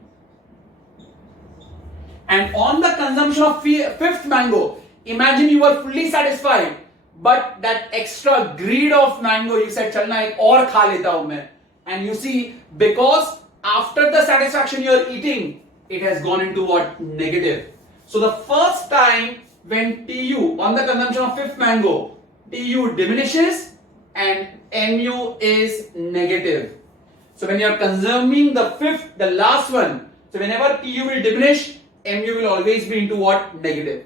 And on the consumption of fifth mango, imagine you were fully satisfied, but that extra greed of mango, you said, chalna ek aur kha leta hu main. And you see, because after the satisfaction you are eating, it has gone into what? Negative. So the first time when TU on the consumption of fifth mango, TU diminishes and MU is negative. So when you are consuming the fifth, the last one, so whenever TU will diminish, MU will always be into what? Negative.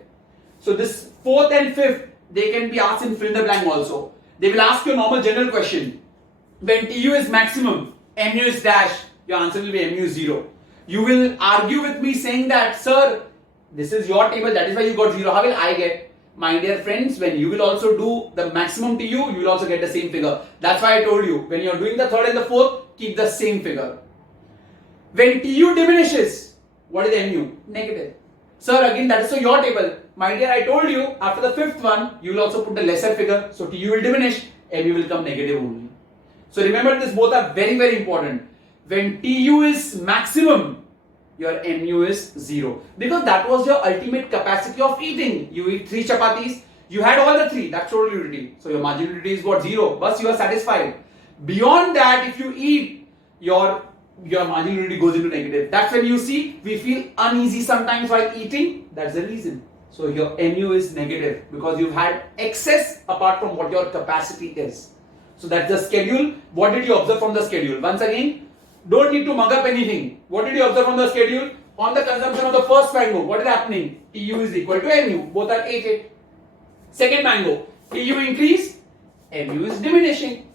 So this fourth and fifth, they can be asked in fill in the blank also. They will ask you a normal general question. When TU is maximum, MU is dash, your answer will be MU is 0. You will argue with me saying that, sir, this is your table, that is why you got 0. How will I get? My dear friends, when you will also do the maximum TU, you will also get the same figure. That's why I told you, when you are doing the third and the fourth, keep the same figure. When TU diminishes, what is MU? Negative. Sir, again, that is for your table. My dear, I told you, after the fifth one, you will also put the lesser figure. So TU will diminish, MU will come negative only. So remember, this both are very, very important. When TU is maximum, your MU is 0. Because that was your ultimate capacity of eating. You eat 3 chapatis, You had all the three, that's total utility. So your marginal utility is what? 0. But you are satisfied. Beyond that, if you eat, your marginal utility goes into negative. That's when you see we feel uneasy sometimes while eating. That's the reason. So your MU is negative because you've had excess apart from what your capacity is. So that's the schedule. What did you observe from the schedule? Once again, don't need to mug up anything. What did you observe from the schedule? On the consumption of the first mango, what is happening? TU is equal to MU. Both are 8. Second mango, TU increase, MU is diminishing.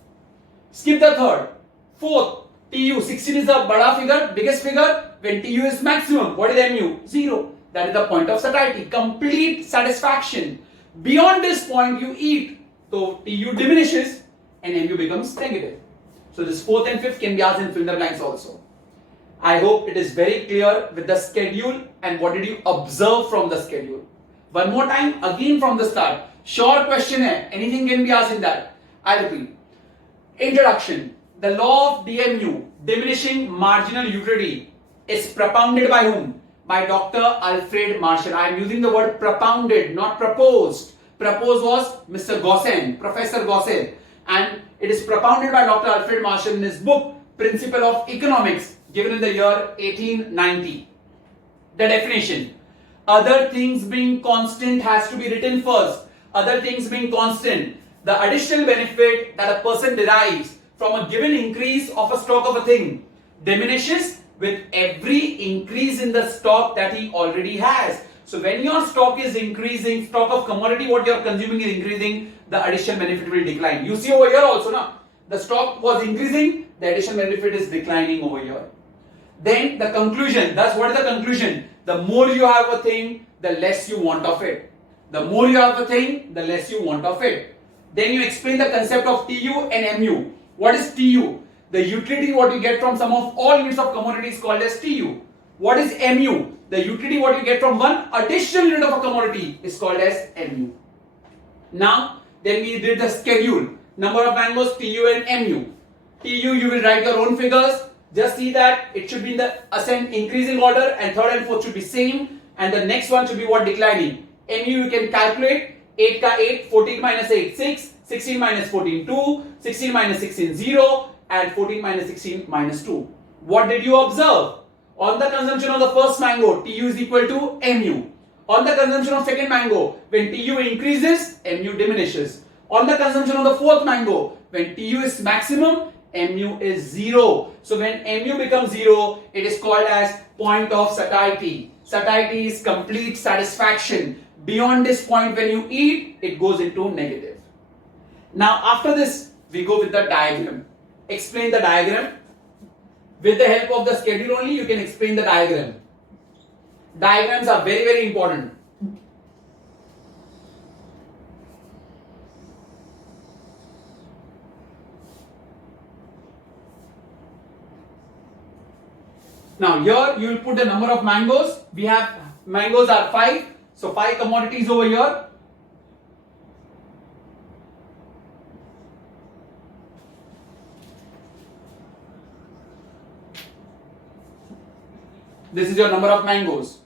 Skip the third. Fourth, TU 16 is the bada figure, biggest figure. When TU is maximum, what is MU? 0. That is the point of satiety. Complete satisfaction. Beyond this point, you eat. So TU diminishes and MU becomes negative. So this fourth and fifth can be asked in fill in the blanks also. I hope it is very clear with the schedule and what did you observe from the schedule. One more time, again from the start. Short question hai. Anything can be asked in that. I repeat. Introduction. The law of DMU, diminishing marginal utility, is propounded by whom? By Dr. Alfred Marshall. I am using the word propounded, not proposed. Proposed was Mr. Gosselin, Professor Gosselin. And it is propounded by Dr. Alfred Marshall in his book, Principle of Economics, given in the year 1890. The definition. Other things being constant has to be written first. Other things being constant. The additional benefit that a person derives from a given increase of a stock of a thing diminishes with every increase in the stock that he already has. So when your stock is increasing, stock of commodity what you are consuming is increasing, the additional benefit will decline. You see over here also now, the stock was increasing, the additional benefit is declining over here. Then the conclusion, thus what is the conclusion? The more you have a thing, the less you want of it. The more you have a thing, the less you want of it. Then you explain the concept of TU and MU. What is TU? The utility what you get from sum of all units of commodity is called as TU. What is MU? The utility what you get from one additional unit of a commodity is called as MU. Now, then we did the schedule. Number of mangoes, TU and MU. TU you will write your own figures. Just see that it should be in the ascent increasing order and third and fourth should be same and the next one should be what? Declining. MU you can calculate 8 ka 8, 14 minus 8, 6, 16 minus 14, 2, 16 minus 16, 0 and 14 minus 16 minus 2. What did you observe? On the consumption of the first mango, TU is equal to MU. On the consumption of second mango, when TU increases, MU diminishes. On the consumption of the fourth mango, when TU is maximum, MU is 0. So when MU becomes 0, it is called as point of satiety. Satiety is complete satisfaction. Beyond this point when you eat, it goes into negative. Now after this, we go with the diagram. Explain the diagram. With the help of the schedule only, you can explain the diagram. Diagrams are very, very important. Now here you will put the number of mangoes. We have mangoes are 5. So 5 commodities over here. This is your number of mangoes.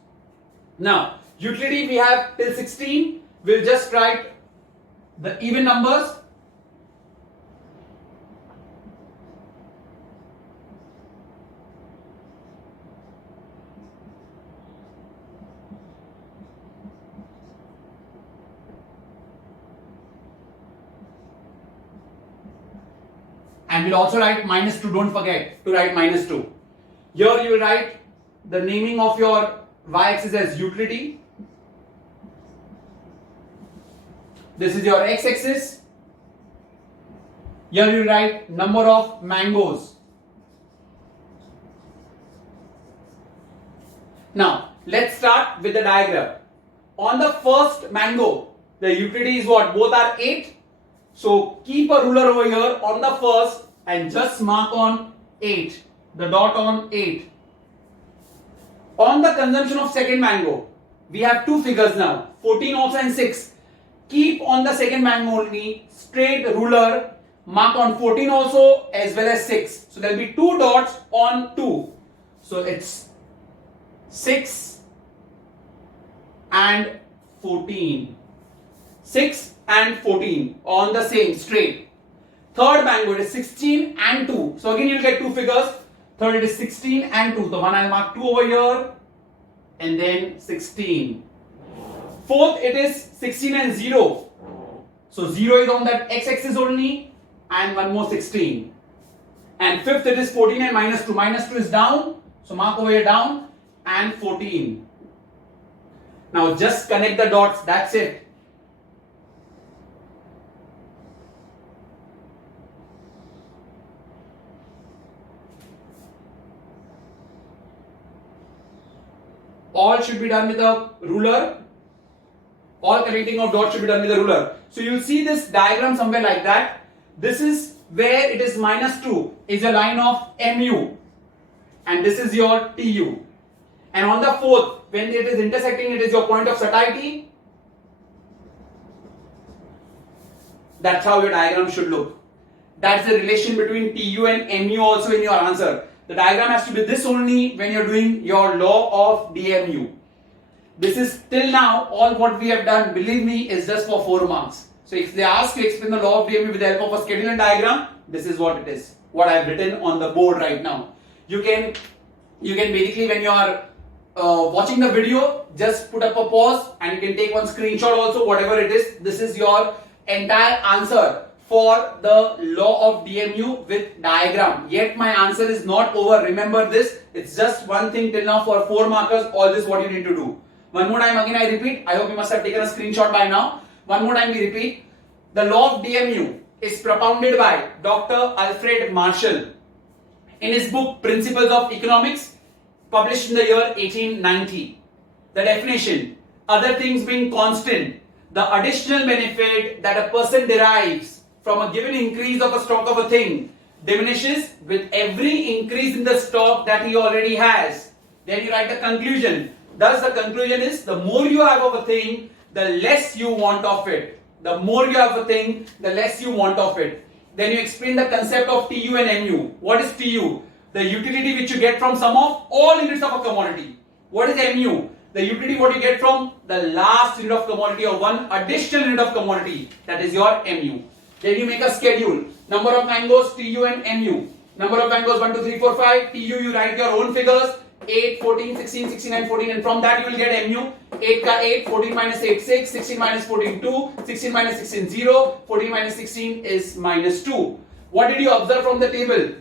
Now, utility we have till 16. We'll just write the even numbers. And we'll also write -2. Don't forget to write -2. Here you will write the naming of your y-axis as utility. This is your x-axis. Here you will write number of mangoes. Now, let's start with the diagram. On the first mango, the utility is what? Both are 8. So, keep a ruler over here on the first and just mark on 8. The dot on 8. On the consumption of second mango, we have two figures now, 14 also and 6. Keep on the second mango only, straight ruler, mark on 14 also as well as 6. So there will be 2 dots on 2. So it's 6 and 14. 6 and 14 on the same straight. Third mango, it is 16 and 2. So again you'll get two figures. Third, it is 16 and 2. The one I'll mark 2 over here and then 16. Fourth, it is 16 and 0. So 0 is on that x-axis only and one more 16. And fifth, it is 14 and minus 2. Minus 2 is down. So mark over here down and 14. Now just connect the dots. That's it. All should be done with a ruler. All connecting of dots should be done with a ruler. So you'll see this diagram somewhere like that. This is where it is minus 2 is a line of MU. And this is your TU. And on the fourth, when it is intersecting, it is your point of satiety. That's how your diagram should look. That's the relation between TU and MU also in your answer. The diagram has to be this only when you're doing your law of DMU. This is till now all what we have done, believe me, is just for 4 marks. So if they ask you to explain the law of DMU with the help of a schedule and diagram, this is what it is. What I have written on the board right now. You can basically, when you are watching the video, just put up a pause and you can take one screenshot also, whatever it is. This is your entire answer for the law of DMU with diagram. Yet my answer is not over. Remember this. It's just one thing till now for 4 markers. All this what you need to do. One more time again I repeat. I hope you must have taken a screenshot by now. One more time we repeat. The law of DMU is propounded by Dr. Alfred Marshall in his book Principles of Economics, published in the year 1890. The definition: other things being constant, the additional benefit that a person derives from a given increase of a stock of a thing diminishes with every increase in the stock that he already has. Then you write the conclusion. Thus the conclusion is, the more you have of a thing, the less you want of it. The more you have a thing, the less you want of it. Then you explain the concept of TU and MU. What is TU? The utility which you get from sum of all units of a commodity. What is MU? The utility what you get from the last unit of commodity or one additional unit of commodity. That is your MU. Then you make a schedule. Number of mangoes, TU and MU. Number of mangoes 1, 2, 3, 4, 5. TU you write your own figures. 8, 14, 16, 16 and 14, and from that you will get MU. 8 ka 8, 14 minus 8, 6, 16 minus 14, 2, 16 minus 16, 0, 14 minus 16 is minus 2. What did you observe from the table?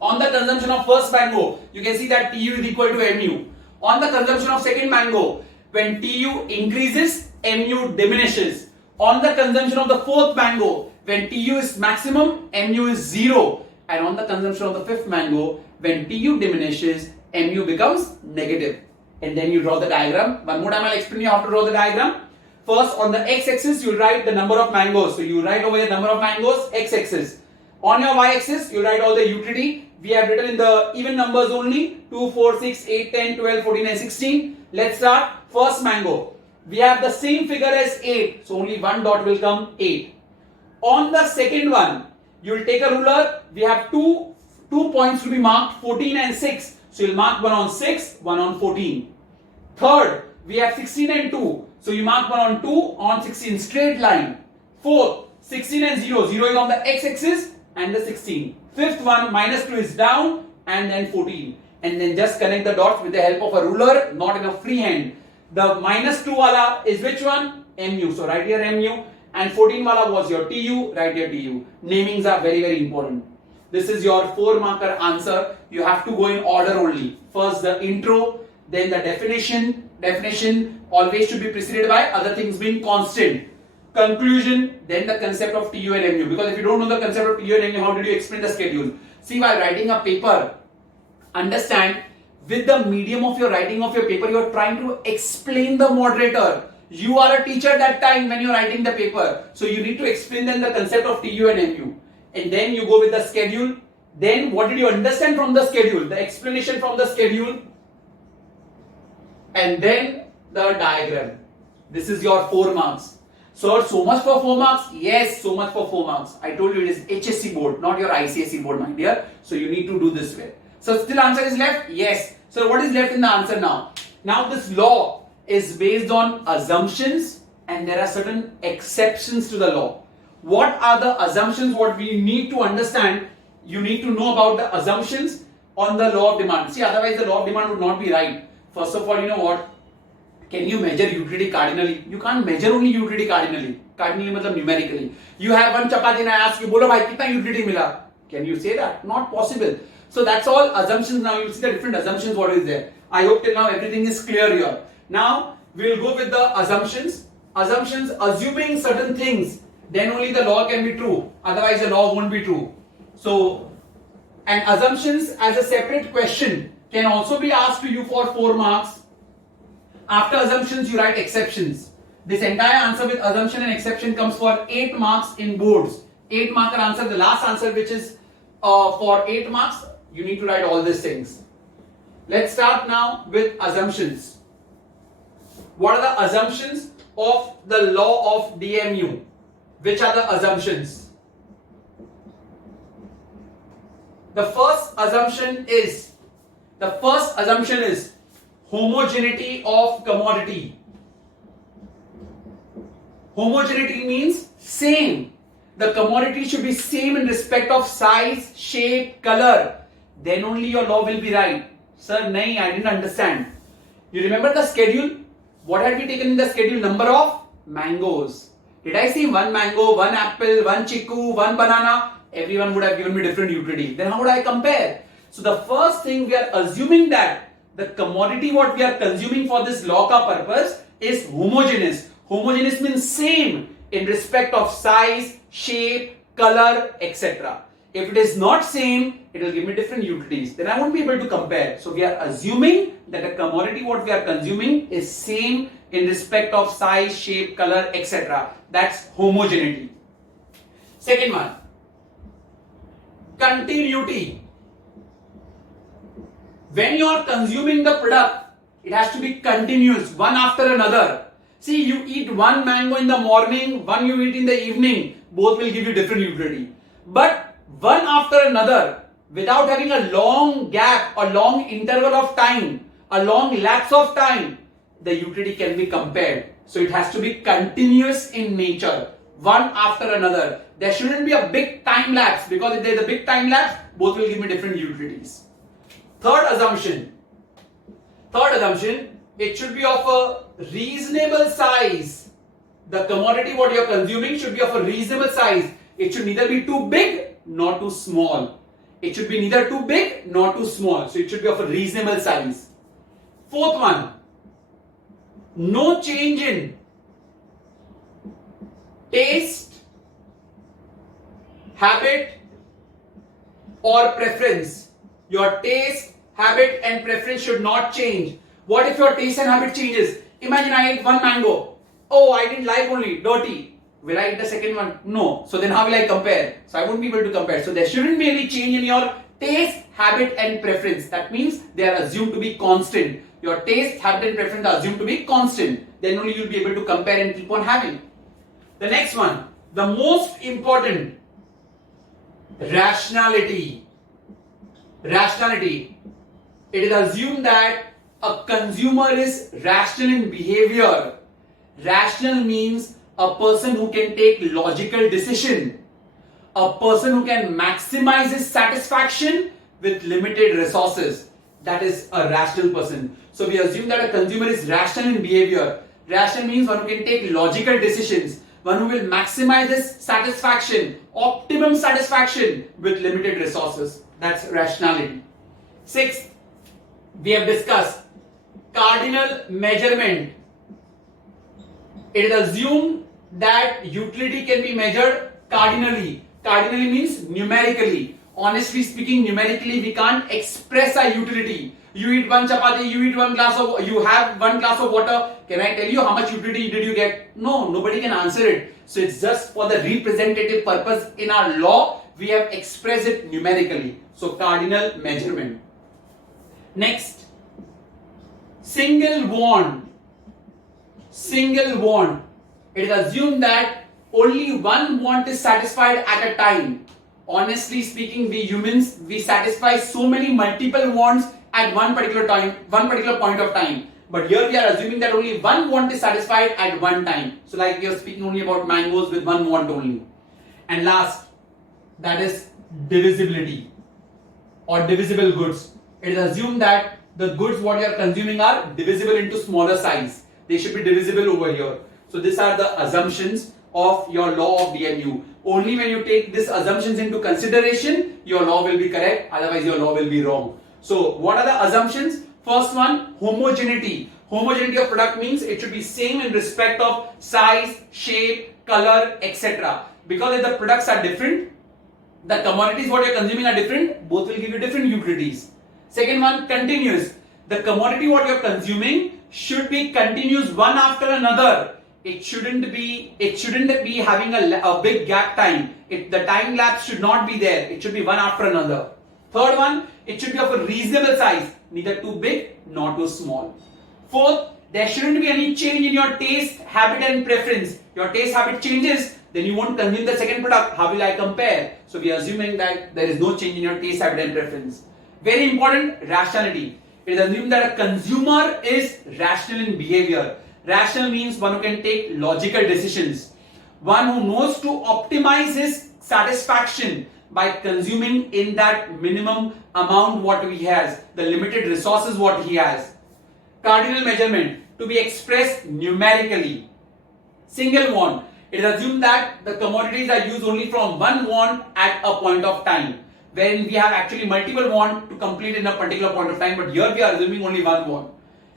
On the consumption of first mango, you can see that TU is equal to MU. On the consumption of second mango, when TU increases, MU diminishes. On the consumption of the fourth mango, when TU is maximum, MU is 0. And on the consumption of the fifth mango, when TU diminishes, MU becomes negative. And then you draw the diagram. One more time I'll explain you how to draw the diagram. First, on the x-axis, you write the number of mangoes. So you write over here number of mangoes, x-axis. On your y-axis, you write all the utility. We have written in the even numbers only. 2, 4, 6, 8, 10, 12, 14 and 16. Let's start. First mango. We have the same figure as 8. So only one dot will come, 8. On the second one, you will take a ruler. We have two points to be marked, 14 and 6. So you'll mark one on 6, one on 14. Third, we have 16 and 2. So you mark one on 2, on 16, straight line. Fourth, 16 and 0. 0 is on the x-axis and the 16. Fifth one, minus 2 is down and then 14. And then just connect the dots with the help of a ruler, not in a free hand. The minus 2 wala is which one? MU. So write here MU. And 14 wala was your TU, write here TU. Namings are very, very important. This is your 4 marker answer. You have to go in order only. First the intro, then the definition. Definition always should be preceded by other things being constant. Conclusion, then the concept of TU and MU. Because if you don't know the concept of TU and MU, how did you explain the schedule? See, while writing a paper, understand, with the medium of your writing of your paper, you are trying to explain the moderator. You are a teacher that time when you are writing the paper. So you need to explain then the concept of TU and MU. And then you go with the schedule. Then what did you understand from the schedule? The explanation from the schedule. And then the diagram. This is your 4 marks. So much for 4 marks? Yes, so much for 4 marks. I told you it is HSC board, not your ICSE board, my dear. So you need to do this way. So still answer is left? Yes. So what is left in the answer now? Now this law is based on assumptions and there are certain exceptions to the law. What are the assumptions? What we need to understand, you need to know about the assumptions on the law of demand. See, otherwise the law of demand would not be right. First of all, you know what? Can you measure utility cardinally? You can't measure only utility cardinally. Cardinally means numerically. You have one chapati and I ask you, bolo bhai, kitna utility mila? Can you say that? Not possible. So that's all assumptions. Now you see the different assumptions what is there. I hope till now everything is clear here. Now we will go with the assumptions. Assumptions, assuming certain things, then only the law can be true. Otherwise the law won't be true. So, and assumptions as a separate question can also be asked to you for 4 marks. After assumptions, you write exceptions. This entire answer with assumption and exception comes for 8 marks in boards. 8 marker answer, the last answer which is for 8 marks, you need to write all these things. Let's start now with assumptions. What are the assumptions of the law of DMU? Which are the assumptions? The first assumption is homogeneity of commodity. Homogeneity means same. The commodity should be same in respect of size, shape, color. Then only your law will be right. Sir, nahi, I didn't understand. You remember the schedule? What had we taken in the schedule? Number of mangoes. Did I see 1 mango, 1 apple, 1 chiku, 1 banana? Everyone would have given me different utility. Then how would I compare? So the first thing, we are assuming that the commodity what we are consuming for this law ka purpose is homogeneous. Homogeneous means same in respect of size, shape, color, etc. If it is not same, it will give me different utilities. Then I won't be able to compare. So we are assuming that the commodity what we are consuming is same in respect of size, shape, color, etc. That's homogeneity. Second one, continuity. When you are consuming the product, it has to be continuous, one after another. See, you eat 1 mango in the morning, 1 you eat in the evening, both will give you different utility. But one after another, without having a long gap, a long interval of time, a long lapse of time, the utility can be compared. So it has to be continuous in nature, one after another. There shouldn't be a big time lapse, because if there is a big time lapse, both will give me different utilities. Third assumption, it should be of a reasonable size. The commodity what you are consuming should be of a reasonable size. It should neither be too big nor too small. It should be neither too big nor too small. So it should be of a reasonable size. Fourth one, no change in taste, habit or preference. Your taste, habit and preference should not change. What if your taste and habit changes? Imagine I ate 1 mango. Oh, I didn't like only, dirty. Will I eat the second one? No. So then how will I compare? So I won't be able to compare. So there shouldn't be any change in your taste, habit and preference. That means they are assumed to be constant. Your taste, habit and preference are assumed to be constant. Then only you will be able to compare and keep on having. The next one, the most important, rationality. Rationality. It is assumed that a consumer is rational in behavior. Rational means a person who can take logical decision. A person who can maximize his satisfaction with limited resources. That is a rational person. So we assume that a consumer is rational in behavior. Rational means one who can take logical decisions. One who will maximize his satisfaction, optimum satisfaction with limited resources. That's rationality. Sixth, we have discussed cardinal measurement. It is assumed that utility can be measured cardinally. Cardinally means numerically. Honestly speaking, numerically we can't express our utility. You eat 1 chapati, you have 1 glass of water. Can I tell you how much utility did you get? No, nobody can answer it. So it's just for the representative purpose. In our law, we have expressed it numerically. So cardinal measurement. Next, single bond. Single bond. It is assumed that only one want is satisfied at a time. Honestly speaking, we humans, we satisfy so many multiple wants at one particular time, one particular point of time. But here we are assuming that only one want is satisfied at one time. So like we are speaking only about mangoes with one want only. And last, that is divisibility or divisible goods. It is assumed that the goods what you are consuming are divisible into smaller size. They should be divisible over here. So these are the assumptions of your law of DMU. Only when you take these assumptions into consideration, your law will be correct, otherwise your law will be wrong. So what are the assumptions? First one, homogeneity. Homogeneity of product means it should be same in respect of size, shape, color, etc. Because if the products are different, the commodities what you are consuming are different, both will give you different utilities. Second one, continuous. The commodity what you are consuming should be continuous one after another. It shouldn't be having a big gap time. The time lapse should not be there. It should be one after another. Third one, it should be of a reasonable size, neither too big nor too small. Fourth, there shouldn't be any change in your taste, habit and preference. Your taste habit changes, then you won't consume the second product. How will I compare? So we are assuming that there is no change in your taste, habit and preference. Very important, rationality. It is assumed that a consumer is rational in behavior. Rational means one who can take logical decisions. One who knows to optimize his satisfaction by consuming in that minimum amount what he has, the limited resources what he has. Cardinal measurement, to be expressed numerically. Single want. It is assumed that the commodities are used only from one want at a point of time, wherein we have actually multiple want to complete in a particular point of time, but here we are assuming only one want.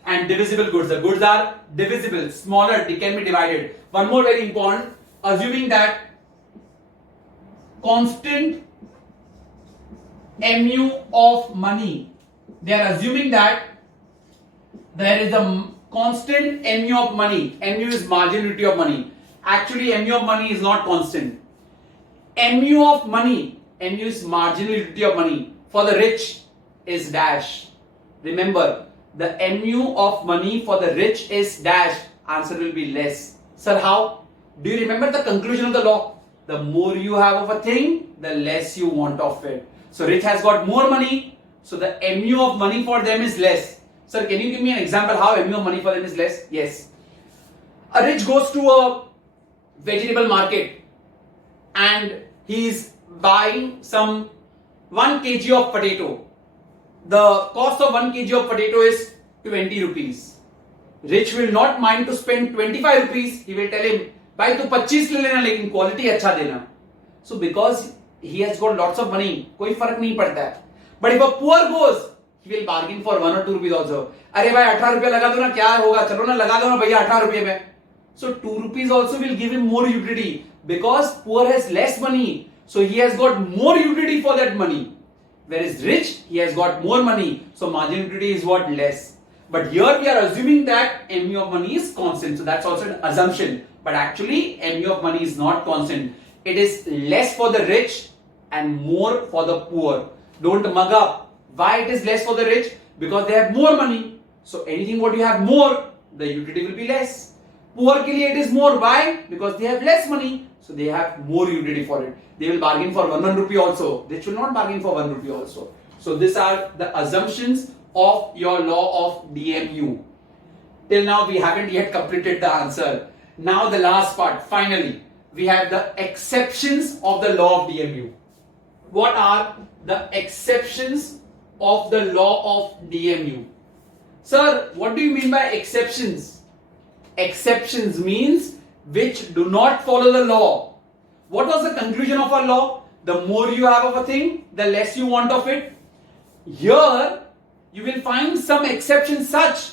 And divisible goods. The goods are divisible, smaller, they can be divided. One more very important, assuming that constant mu of money. They are assuming that there is a constant mu of money. Mu is marginal utility of money. Actually, mu of money is not constant. Mu of money, mu is marginal utility of money. For the rich is dash. Remember, the mu of money for the rich is dash. Answer will be less. Sir, how? Do you remember the conclusion of the law? The more you have of a thing, the less you want of it. So rich has got more money, so the mu of money for them is less. Sir, can you give me an example how mu of money for them is less? Yes. A rich goes to a vegetable market and he is buying some 1 kg of potato. The cost of 1 kg of potato is 20 rupees. Rich will not mind to spend 25 rupees. He will tell him, भाई तो 25 ले लेना लेकिन quality अच्छा देना. So because he has got lots of money, कोई फर्क नहीं पड़ता है. But if a poor goes, he will bargain for 1 or 2 rupees also. अरे भाई 18 रुपया लगा दो ना, क्या होगा, चलो ना लगा दो ना भैया 18 रुपये में. So 2 rupees also will give him more utility because poor has less money. So he has got more utility for that money. Whereas rich, he has got more money. So marginal utility is what? Less. But here we are assuming that mu of money is constant. So that's also an assumption. But actually mu of money is not constant. It is less for the rich and more for the poor. Don't mug up. Why it is less for the rich? Because they have more money. So anything what you have more, the utility will be less. Poor ke liye it is more. Why? Because they have less money. So they have more utility for it. They will bargain for 1 rupee also. They should not bargain for 1 rupee also. So these are the assumptions of your law of DMU. Till now we haven't yet completed the answer. Now the last part, finally, we have the exceptions of the law of DMU. What are the exceptions of the law of DMU? Sir, what do you mean by exceptions? Exceptions means which do not follow the law. What was the conclusion of our law? The more you have of a thing, the less you want of it. Here, you will find some exceptions such.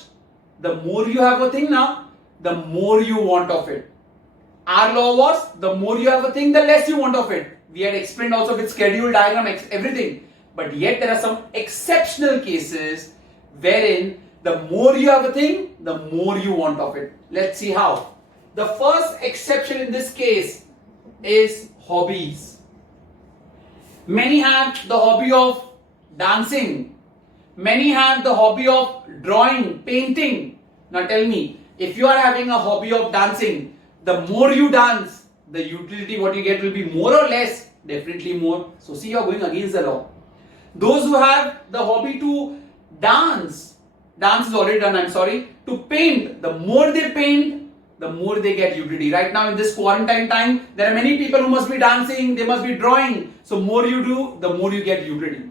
The more you have a thing now, the more you want of it. Our law was, the more you have a thing, the less you want of it. We had explained also with schedule, diagram, everything. But yet there are some exceptional cases wherein the more you have a thing, the more you want of it. Let's see how. The first exception in this case is hobbies. Many have the hobby of dancing. Many have the hobby of drawing, painting. Now tell me, if you are having a hobby of dancing, the more you dance, the utility what you get will be more or less? Definitely more. So see, you are going against the law. Those who have the hobby to dance, Dance is already done, I'm sorry. To paint, the more they paint, the more they get utility. Right now in this quarantine time, there are many people who must be dancing, they must be drawing. So more you do, the more you get utility.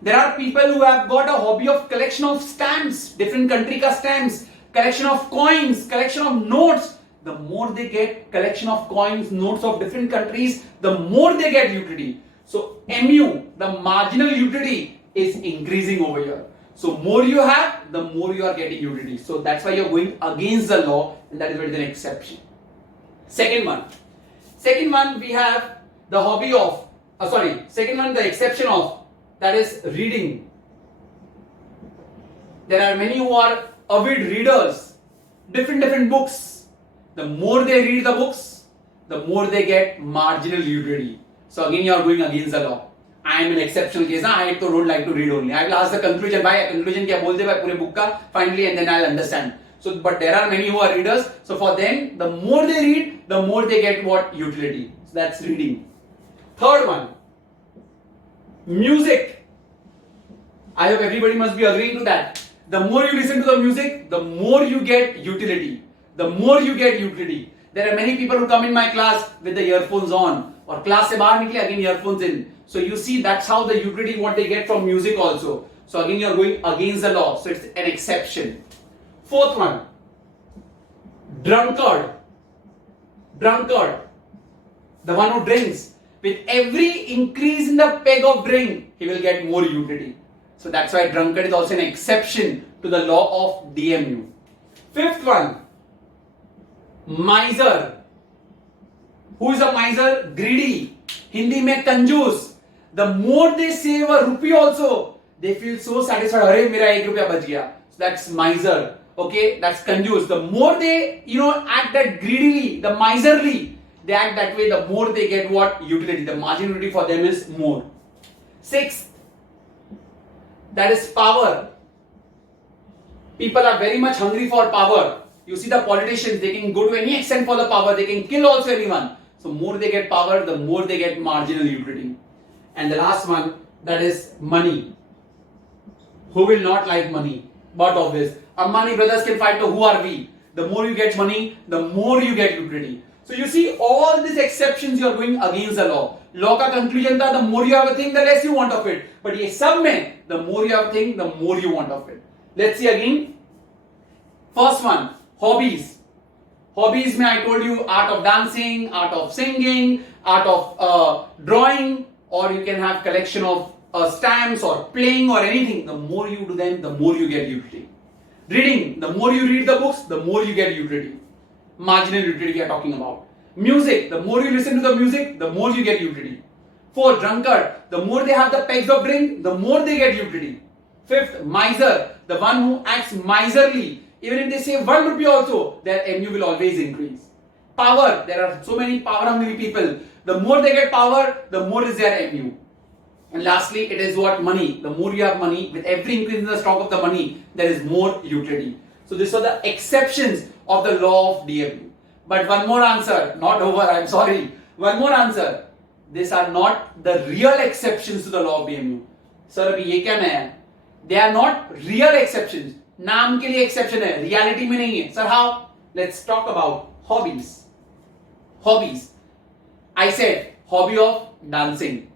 There are people who have got a hobby of collection of stamps, different country ka stamps, collection of coins, collection of notes. The more they get collection of coins, notes of different countries, the more they get utility. So MU, the marginal utility, is increasing over here. So more you have, the more you are getting utility. So that's why you're going against the law, and that is where it is an exception. Second one we have the hobby of, the exception of, that is reading. There are many who are avid readers, different books. The more they read the books, the more they get marginal utility. So again you are going against the law. I am an exceptional case. I don't like to read only. I will ask the conclusion. Why conclusion kya bolte bhai pure book ka finally, and then I'll understand. So but there are many who are readers. So for them, the more they read, the more they get what? Utility. So that's reading. Third one, music. I hope everybody must be agreeing to that. The more you listen to the music, the more you get utility. The more you get utility. There are many people who come in my class with the earphones on, or class se bahar nikle again earphones in. So you see that's how the utility what they get from music also. So again you are going against the law. So it's an exception. Fourth one, drunkard. Drunkard, the one who drinks. With every increase in the peg of drink, he will get more utility. So that's why drunkard is also an exception to the law of DMU. Fifth one, miser. Who is a miser? Greedy. Hindi mein kanjoos. The more they save a rupee also, they feel so satisfied. Arey, mera 1 rupaya bach gaya. So that's miser. Okay, that's kanjoos. The more they, act that greedily, the miserly, they act that way, the more they get what? Utility. The margin utility for them is more. Sixth, that is power. People are very much hungry for power. You see the politicians, they can go to any extent for the power. They can kill also anyone. So more they get power, the more they get marginal utility. And the last one, that is money. Who will not like money? But obvious. Ambani brothers can fight to who are we? The more you get money, the more you get utility. So you see all these exceptions you are going against the law. Law ka conclusion tha, the more you have a thing, the less you want of it. But ye sab mein, the more you have a thing, the more you want of it. Let's see again. First one, hobbies. Hobbies mein I told you art of dancing, art of singing, art of drawing, or you can have collection of stamps or playing or anything. The more you do them, the more you get utility. Reading, the more you read the books, the more you get utility. Marginal utility we are talking about. Music, the more you listen to the music, the more you get utility. Fourth, drunkard, the more they have the pegs of drink, the more they get utility. Fifth, miser, the one who acts miserly. Even if they save 1 rupee also, their MU will always increase. Power, there are so many power hungry people. The more they get power, the more is their MU. And lastly, it is what? Money. The more you have money, with every increase in the stock of the money, there is more utility. So these are the exceptions of the law of DMU. But one more answer, not over, I'm sorry. One more answer. These are not the real exceptions to the law of DMU. Sir, abhi ye kya naya hai? They are not real exceptions. नाम के लिए exception है, reality में नहीं है. Sir, how? Let's talk about hobbies. Hobbies. I said hobby of dancing,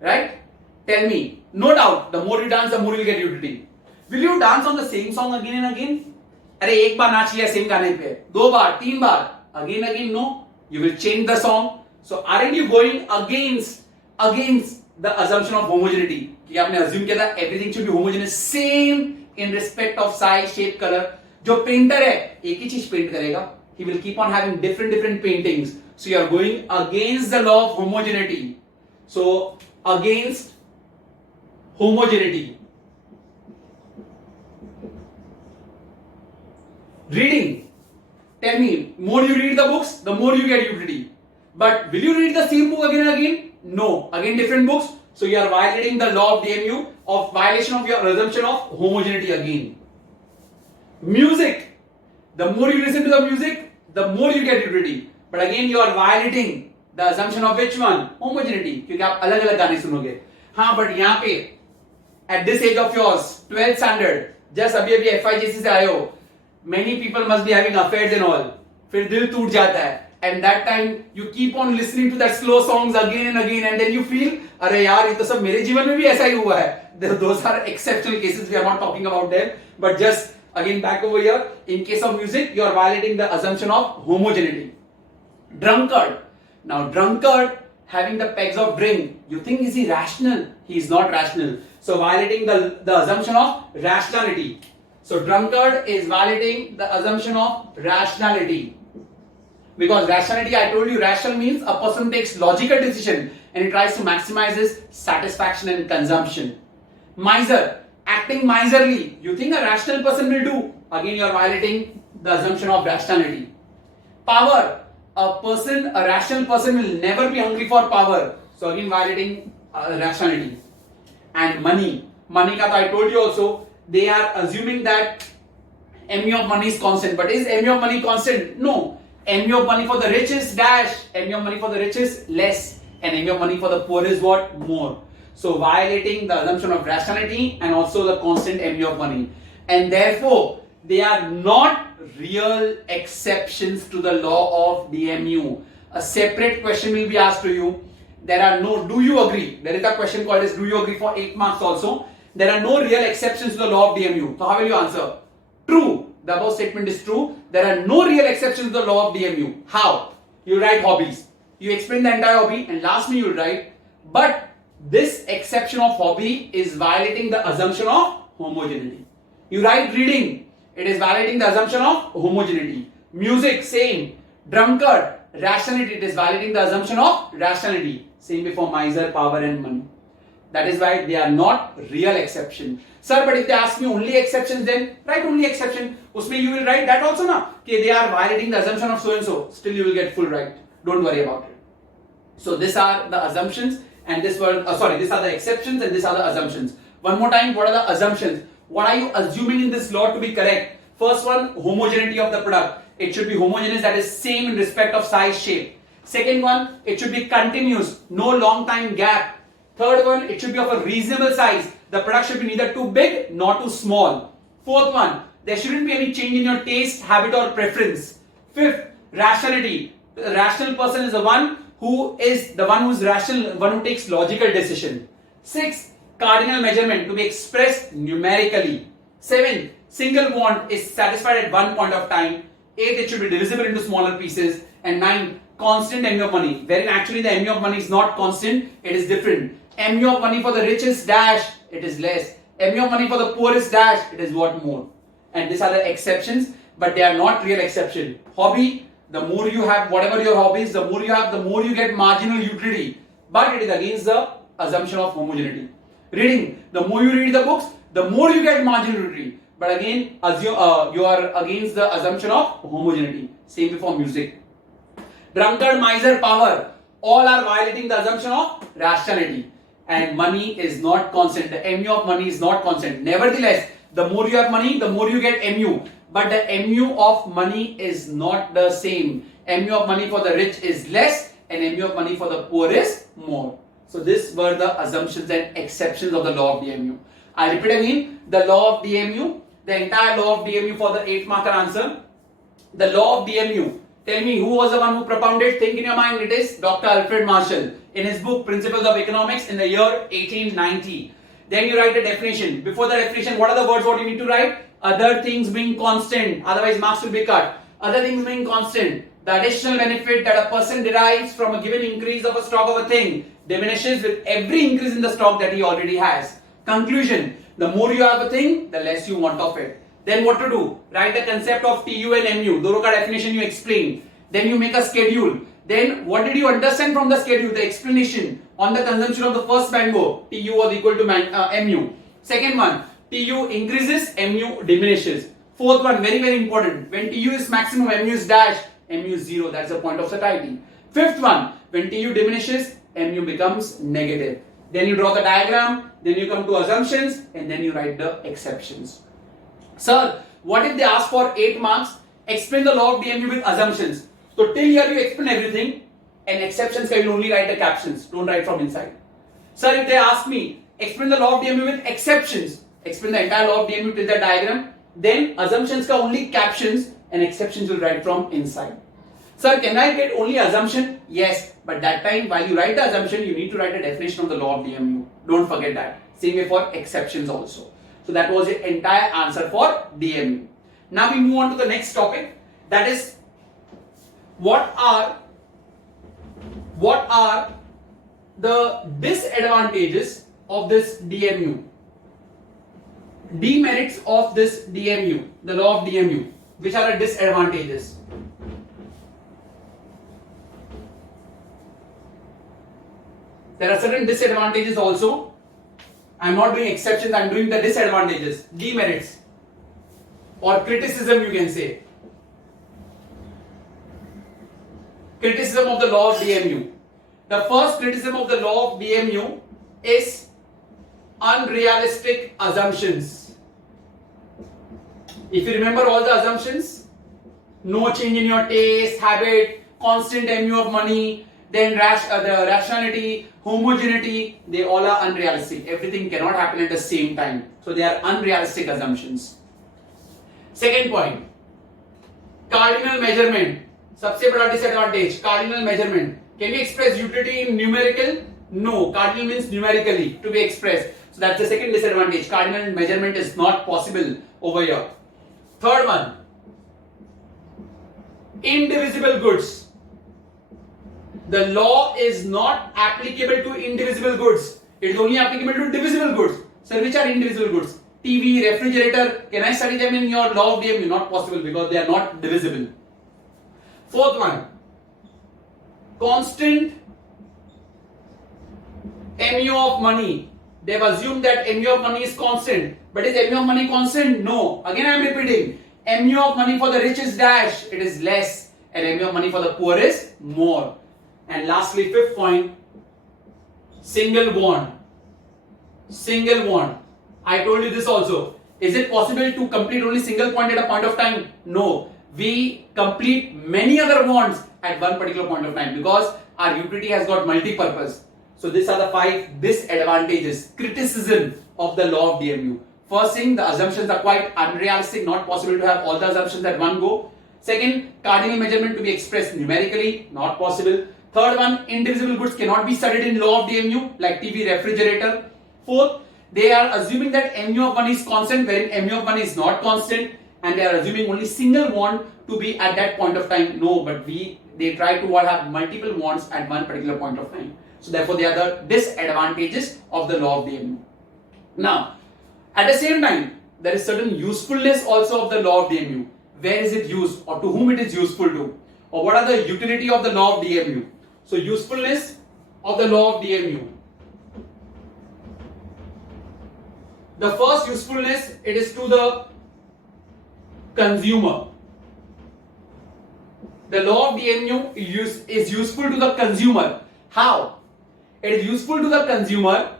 right? Tell me, no doubt, the more you dance, the more you get utility. Will you dance on the same song again and again? अरे एक बार नाच लिया same गाने पे, 2 बार, 3 बार, again no. You will change the song. So aren't you going against the assumption of homogeneity? कि आपने assume किया था everything should be homogeneous, same in respect of size, shape, color. जो painter है एक ही चीज paint करेगा. He will keep on having different paintings. So you are going against the law of homogeneity. So against homogeneity. Reading. Tell me, more you read the books, the more you get utility. But will you read the same book again and again? No. Again different books. So you are violating the law of DMU, of violation of your assumption of homogeneity again. Music. The more you listen to the music, the more you get utility. But again you are violating the assumption of which one? Homogeneity. क्योंकि आप अलग अलग गाने सुनोगे. हाँ, but यहाँ पे at this age of yours, 12th standard, just अभी FIJC से आए हो, many people must be having affairs and all, फिर दिल टूट जाता है, and that time you keep on listening to that slow songs again and again, and then you feel अरे यार ये तो सब मेरे जीवन में भी ऐसा ही हुआ है. Those are exceptional cases, we are not talking about them, but just again back over here, in case of music you are violating the assumption of homogeneity. Drunkard. Now drunkard having the pegs of drink, you think is he rational? He is not rational. So violating the assumption of rationality. So drunkard is violating the assumption of rationality. Because rationality, I told you, rational means a person takes logical decision and he tries to maximize his satisfaction and consumption. Miser, acting miserly, you think a rational person will do? Again you are violating the assumption of rationality. Power, a rational person will never be hungry for power. So again violating rationality. And money ka I told you also, they are assuming that MU of money is constant. But is MU of money constant? No. MU of money for the rich is dash, MU of money for the rich is less, and MU of money for the poor is what? More. So violating the assumption of rationality and also the constant MU of money. And therefore, they are not real exceptions to the law of DMU. A separate question will be asked to you. There are no, do you agree? There is a question called as do you agree for 8 marks also. There are no real exceptions to the law of DMU. So how will you answer? True. The above statement is true. There are no real exceptions to the law of DMU. How? You write hobbies. You explain the entire hobby and lastly you will write, but this exception of hobby is violating the assumption of homogeneity. You write reading. It is violating the assumption of homogeneity. Music, same. Drunkard, rationality. It is violating the assumption of rationality. Same before miser, power and money. That is why they are not real exception. Sir, but if they ask me only exceptions, then write only exception. Usme you will write that also na. Okay, they are violating the assumption of so and so. Still you will get full right. Don't worry about it. So these are the assumptions and these are the exceptions and these are the assumptions. One more time, what are the assumptions? What are you assuming in this law to be correct? First one, homogeneity of the product. It should be homogeneous, that is same in respect of size, shape. Second one, it should be continuous, no long time gap. Third one, it should be of a reasonable size. The product should be neither too big nor too small. Fourth one, there shouldn't be any change in your taste, habit or preference. Fifth, rationality. The rational person is the one who is rational, one who takes logical decision. Sixth, cardinal measurement to be expressed numerically. Seventh, single bond is satisfied at one point of time. Eighth, it should be divisible into smaller pieces. And ninth, constant MU of money. Wherein actually the MU of money is not constant, it is different. MU of money for the rich is dash, it is less. MU of money for the poor is dash, it is what? More. And these are the exceptions, but they are not real exception. Hobby, the more you have, whatever your hobby is, the more you have, the more you get marginal utility. But it is against the assumption of homogeneity. Reading, the more you read the books, the more you get marginal utility. But again, you are against the assumption of homogeneity. Same before music. Drunkard, miser, power, all are violating the assumption of rationality. And money is not constant. The MU of money is not constant. Nevertheless, the more you have money, the more you get MU. But the MU of money is not the same. MU of money for the rich is less and MU of money for the poor is more. So these were the assumptions and exceptions of the law of DMU. I repeat again, the law of DMU, the entire law of DMU for the 8 marker answer. The law of DMU. Tell me who was the one who propounded? Think in your mind. It is Dr. Alfred Marshall in his book Principles of Economics in the year 1890. Then you write the definition. Before the definition, what are the words what you need to write? Other things being constant, otherwise marks will be cut. Other things being constant, the additional benefit that a person derives from a given increase of a stock of a thing diminishes with every increase in the stock that he already has. Conclusion, the more you have a thing, the less you want of it. Then what to do? Write the concept of TU and MU. Dono ka definition you explain. Then you make a schedule. Then what did you understand from the schedule? The explanation on the consumption of the first mango. TU was equal to MU. Second one, TU increases, MU diminishes. Fourth one, very very important. When TU is maximum, MU is dash, MU is 0. That's the point of satiety. Fifth one, when TU diminishes, MU becomes negative. Then you draw the diagram. Then you come to assumptions and then you write the exceptions. Sir, what if they ask for 8 marks? Explain the law of DMU with assumptions. So till here you explain everything and exceptions you will only write the captions. Don't write from inside. Sir, if they ask me, explain the law of DMU with exceptions. explain the entire law of DMU till the diagram. Then assumptions ka only captions and exceptions will write from inside. Sir, can I get only assumption? Yes, but that time while you write the assumption, you need to write a definition of the law of DMU. Don't forget that. Same way for exceptions also. So that was the entire answer for DMU. Now we move on to the next topic, that is what are the disadvantages of this DMU, demerits of this DMU, the law of DMU. Which are the disadvantages? There are certain disadvantages also. I am not doing exceptions, I am doing the disadvantages, demerits, or criticism you can say. Criticism of the law of DMU. The first criticism of the law of DMU is unrealistic assumptions. If you remember all the assumptions, no change in your taste, habit, constant MU of money, then the rationality, homogeneity, they all are unrealistic. Everything cannot happen at the same time. So they are unrealistic assumptions. Second point, cardinal measurement. सबसे बड़ा disadvantage, cardinal measurement. Can we express utility in numerical? No, cardinal means numerically to be expressed. So that's the second disadvantage. Cardinal measurement is not possible over here. Third one, indivisible goods. The law is not applicable to indivisible goods. It is only applicable to divisible goods. So which are indivisible goods? TV, refrigerator. Can I study them in your law of DMU? Not possible because they are not divisible. Fourth one, constant MU of money. They have assumed that MU of money is constant. But is MU of money constant? No. Again I am repeating. MU of money for the rich is dash. It is less. And MU of money for the poor is more. And lastly, fifth point, single bond. Single bond. I told you this also. Is it possible to complete only single point at a point of time? No. We complete many other bonds at one particular point of time because our utility has got multi-purpose. So these are the 5 disadvantages, criticism of the law of DMU. First thing, the assumptions are quite unrealistic, not possible to have all the assumptions at one go. Second, cardinal measurement to be expressed numerically, not possible. Third one, indivisible goods cannot be studied in law of DMU like TV, refrigerator. Fourth, they are assuming that MU of money is constant wherein MU of money is not constant, and they are assuming only single bond to be at that point of time. No, but they try to have multiple bonds at one particular point of time. So therefore they are the disadvantages of the law of DMU. Now, at the same time, there is certain usefulness also of the law of DMU. Where is it used or to whom it is useful to? Or what are the utility of the law of DMU? So usefulness of the law of DMU. The first usefulness, it is to the consumer. The law of DMU is useful to the consumer. How? It is useful to the consumer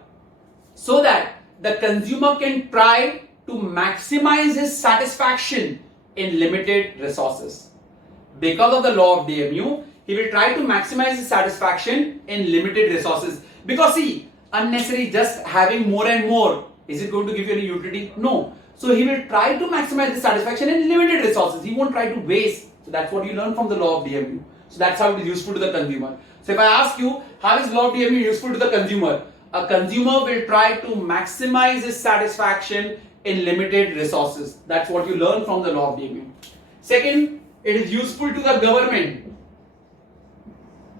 so that the consumer can try to maximize his satisfaction in limited resources. Because of the law of DMU, he will try to maximize his satisfaction in limited resources. Because see, unnecessary just having more and more, is it going to give you any utility? No. So he will try to maximize his satisfaction in limited resources. He won't try to waste. So that's what you learn from the law of DMU. So that's how it is useful to the consumer. So if I ask you, how is law of DMU useful to the consumer? A consumer will try to maximize his satisfaction in limited resources. That's what you learn from the law of DMU. Second, it is useful to the government.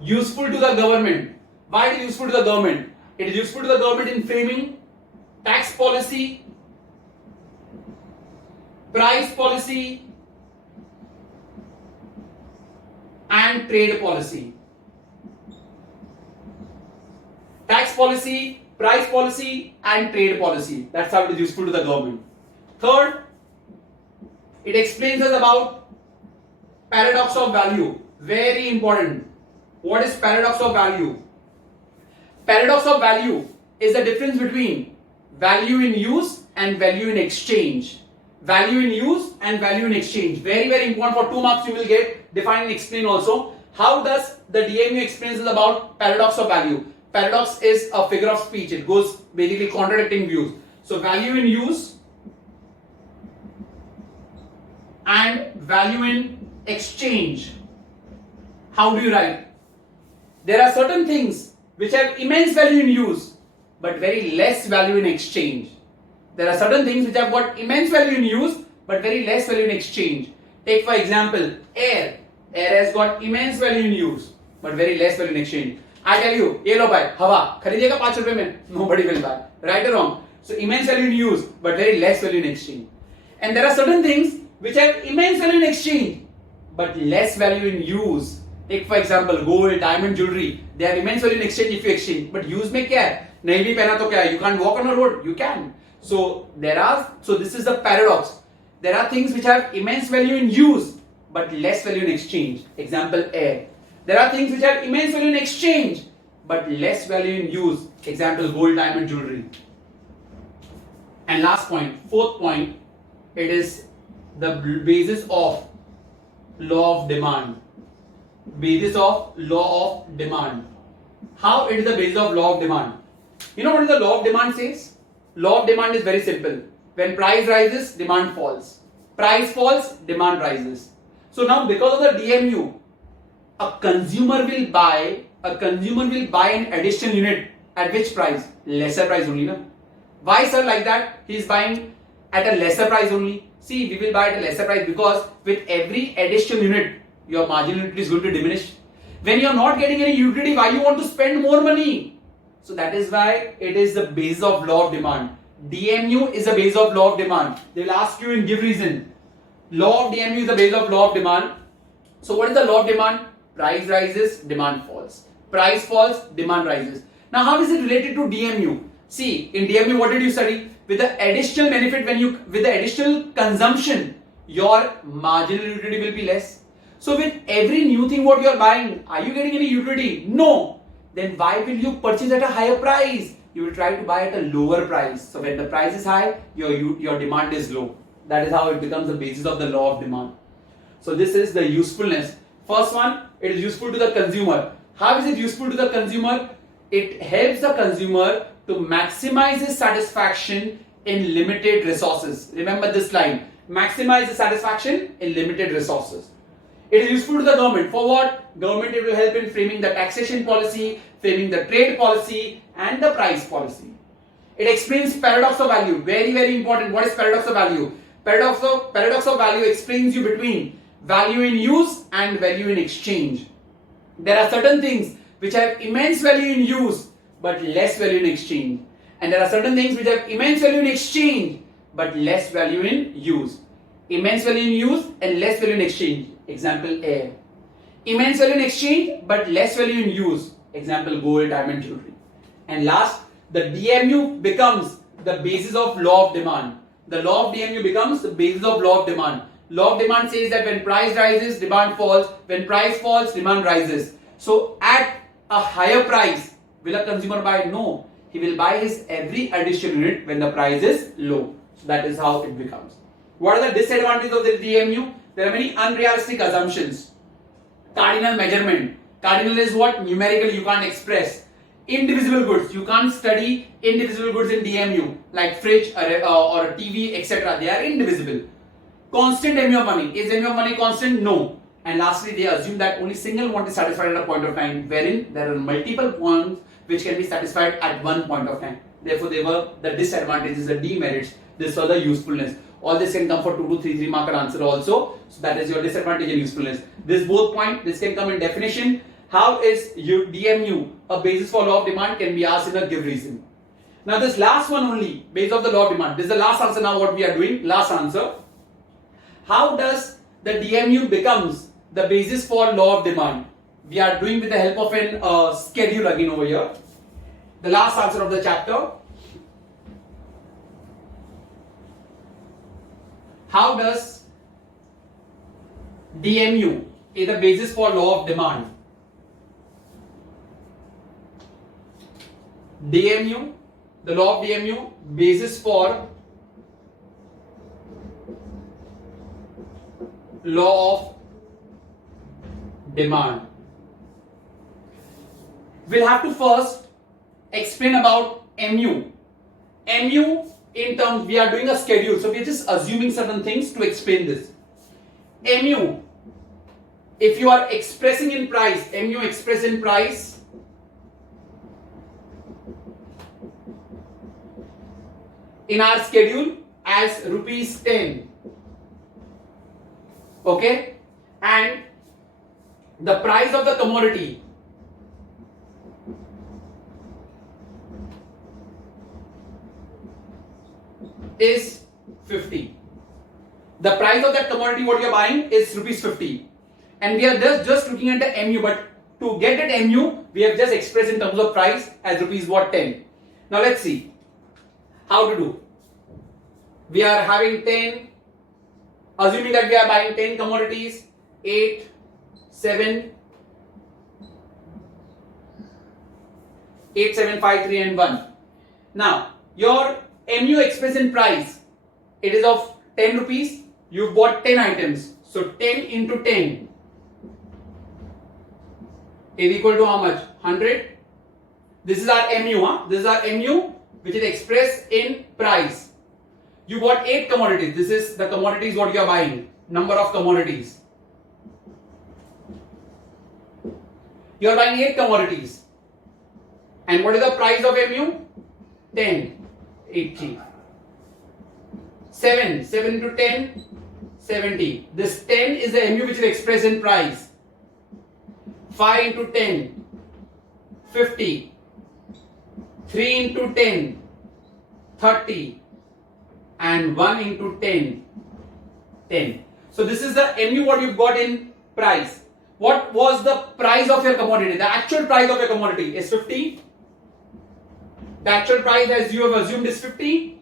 Useful to the government. Why it is useful to the government? It is useful to the government in framing tax policy, price policy, and trade policy. Tax policy, price policy, and trade policy. That's how it is useful to the government. Third, it explains us about paradox of value. Very important. What is paradox of value? Paradox of value is the difference between value in use and value in exchange. Value in use and value in exchange. Very, very important. For 2 marks you will get. Define and explain also. How does the DMU explains us about paradox of value? Paradox is a figure of speech. It goes basically contradicting views. So value in use and value in exchange. How do you write? There are certain things which have immense value in use but very less value in exchange. There are certain things which have got immense value in use but very less value in exchange. Take for example air. Air has got immense value in use but very less value in exchange. I tell you, ये लो भाई हवा खरीदिएगा 5 रुपए में, nobody will buy. Right or wrong? So immense value in use but very less value in exchange. And there are certain things which have immense value in exchange but less value in use. Take for example gold, diamond, jewelry. They have immense value in exchange if you exchange. But use में क्या है? नहीं भी पहना तो क्या है? You can't walk on a road. You can. So this is the paradox. There are things which have immense value in use but less value in exchange. Example air. There are things which have immense value in exchange but less value in use. Example gold, diamond, jewelry. And last point, fourth point, it is the basis of law of demand. Basis of law of demand. How it is the basis of law of demand? You know what the law of demand says? Law of demand is very simple. When price rises, demand falls. Price falls, demand rises. So now because of the DMU, a consumer will buy an additional unit at which price? Lesser price only, na? Why sir like that? He is buying at a lesser price only. See, we will buy at a lesser price because with every additional unit, your marginal utility is going to diminish. When you are not getting any utility, why you want to spend more money? So that is why it is the basis of law of demand. DMU is the basis of law of demand. They will ask you in give reason. Law of DMU is the basis of law of demand. So what is the law of demand? Price rises, demand falls. Price falls, demand rises. Now how is it related to DMU? See, in DMU what did you study? With the additional benefit, with the additional consumption, your marginal utility will be less. So with every new thing what you are buying, are you getting any utility? No. Then why will you purchase at a higher price? You will try to buy at a lower price. So when the price is high, your demand is low. That is how it becomes the basis of the law of demand. So this is the usefulness. First one, it is useful to the consumer. How is it useful to the consumer? It helps the consumer to maximize his satisfaction in limited resources. Remember this line. Maximize the satisfaction in limited resources. It is useful to the government. For what? Government, it will help in framing the taxation policy, framing the trade policy and the price policy. It explains paradox of value. Very, very important. What is paradox of value? Paradox of value explains you between value in use and value in exchange. There are certain things which have immense value in use but less value in exchange. And there are certain things which have immense value in exchange but less value in use. Immense value in use and less value in exchange. Example air. Immense value in exchange but less value in use. Example gold, diamond, jewelry. And last, the DMU becomes the basis of law of demand. The law of DMU becomes the basis of law of demand. Law of demand says that when price rises, demand falls. When price falls, demand rises. So at a higher price, will a consumer buy? No. He will buy his every additional unit when the price is low. So that is how it becomes. What are the disadvantages of the DMU? There are many unrealistic assumptions. Cardinal measurement. Cardinal is what? Numerical you can't express. Indivisible goods. You can't study indivisible goods in DMU like fridge or a TV, etc. They are indivisible. Constant MU of money. Is MU of money constant? No. And lastly, they assume that only single want is satisfied at a point of time, wherein there are multiple wants which can be satisfied at one point of time. Therefore, they were the disadvantages, the demerits. This was the usefulness. All this can come for 2 to 3 marker answer also. So that is your disadvantage and usefulness. This both point, this can come in definition. How is DMU a basis for law of demand can be asked in a give reason. Now this last one only, basis of the law of demand. This is the last answer now what we are doing. Last answer. How does the DMU becomes the basis for law of demand? We are doing with the help of an schedule again over here. The last answer of the chapter. How does DMU is the basis for law of demand? DMU, the law of DMU, basis for law of demand. We'll have to first explain about MU. MU in terms, we are doing a schedule, so we are just assuming certain things to explain this. MU, if you are expressing in price, MU express in price, in our schedule as rupees 10. Okay, and the price of the commodity is 50. The price of that commodity what you are buying is rupees 50, and we are just looking at the MU, but to get that MU we have just expressed in terms of price as rupees what 10. Now let's see how to do. We are having 10, assuming that we are buying 10 commodities, 8, 7, 5, 3 and 1. Now your MU expressed in price, it is of 10 rupees. You bought 10 items, so 10 into 10 is equal to how much? 100. This is our MU, This is our MU, which is expressed in price. You bought 8 commodities. This is the commodities what you are buying. Number of commodities. You are buying 8 commodities. And what is the price of MU? 10. 80. 7 into 10, 70. This 10 is the MU which is expressed in price. 5 into 10, 50. 3 into 10, 30. And 1 into 10, 10. So this is the MU what you've got in price. What was the price of your commodity? The actual price of your commodity is 50. The actual price as you have assumed is 50.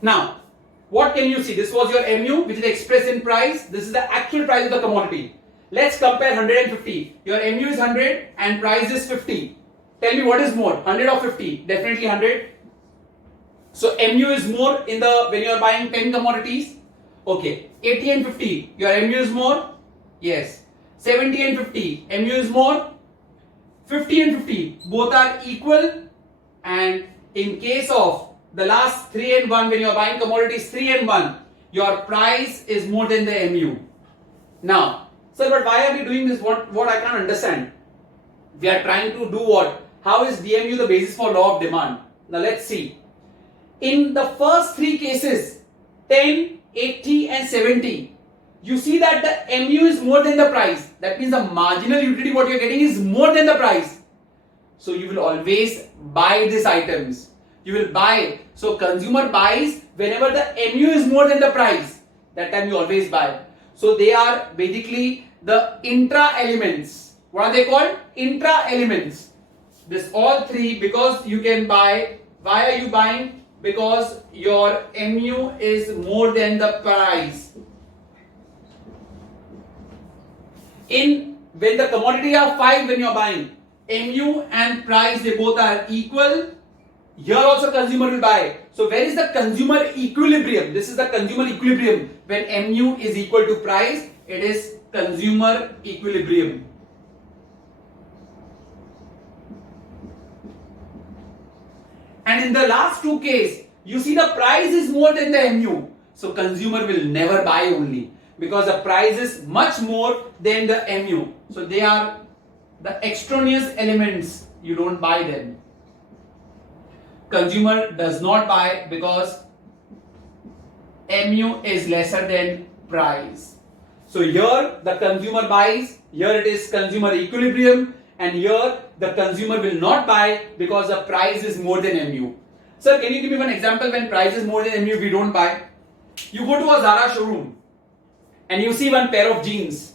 Now, what can you see? This was your MU which is expressed in price. This is the actual price of the commodity. Let's compare 100 and 50. Your MU is 100 and price is 50. Tell me what is more, 100 or 50? Definitely 100. So MU is more in the when you are buying 10 commodities. Okay, 80 and 50. Your MU is more. Yes. 70 and 50. MU is more. 50 and 50. Both are equal. And in case of the last 3 and 1, when you are buying commodities 3 and 1, your price is more than the MU. Now, sir, but why are we doing this? What I can't understand. We are trying to do what? How is DMU the basis for law of demand? Now let's see. In the first 3 cases, 10, 80 and 70, you see that the MU is more than the price. That means the marginal utility what you are getting is more than the price. So you will always buy these items. You will buy. So consumer buys whenever the MU is more than the price. That time you always buy. So they are basically the intra elements. What are they called? Intra elements. This all 3 because you can buy. Why are you buying? Because your MU is more than the price. When the commodity are 5 when you are buying, MU and price they both are equal. Here also consumer will buy. So where is the consumer equilibrium? This is the consumer equilibrium. When MU is equal to price, it is consumer equilibrium. And in the last 2 cases, you see the price is more than the MU. So consumer will never buy only because the price is much more than the MU. So they are the extraneous elements. You don't buy them. Consumer does not buy because MU is lesser than price. So here the consumer buys, here it is consumer equilibrium, and here the consumer will not buy because the price is more than MU. Sir, can you give me one example when price is more than MU we don't buy? You go to a Zara showroom and you see one pair of jeans,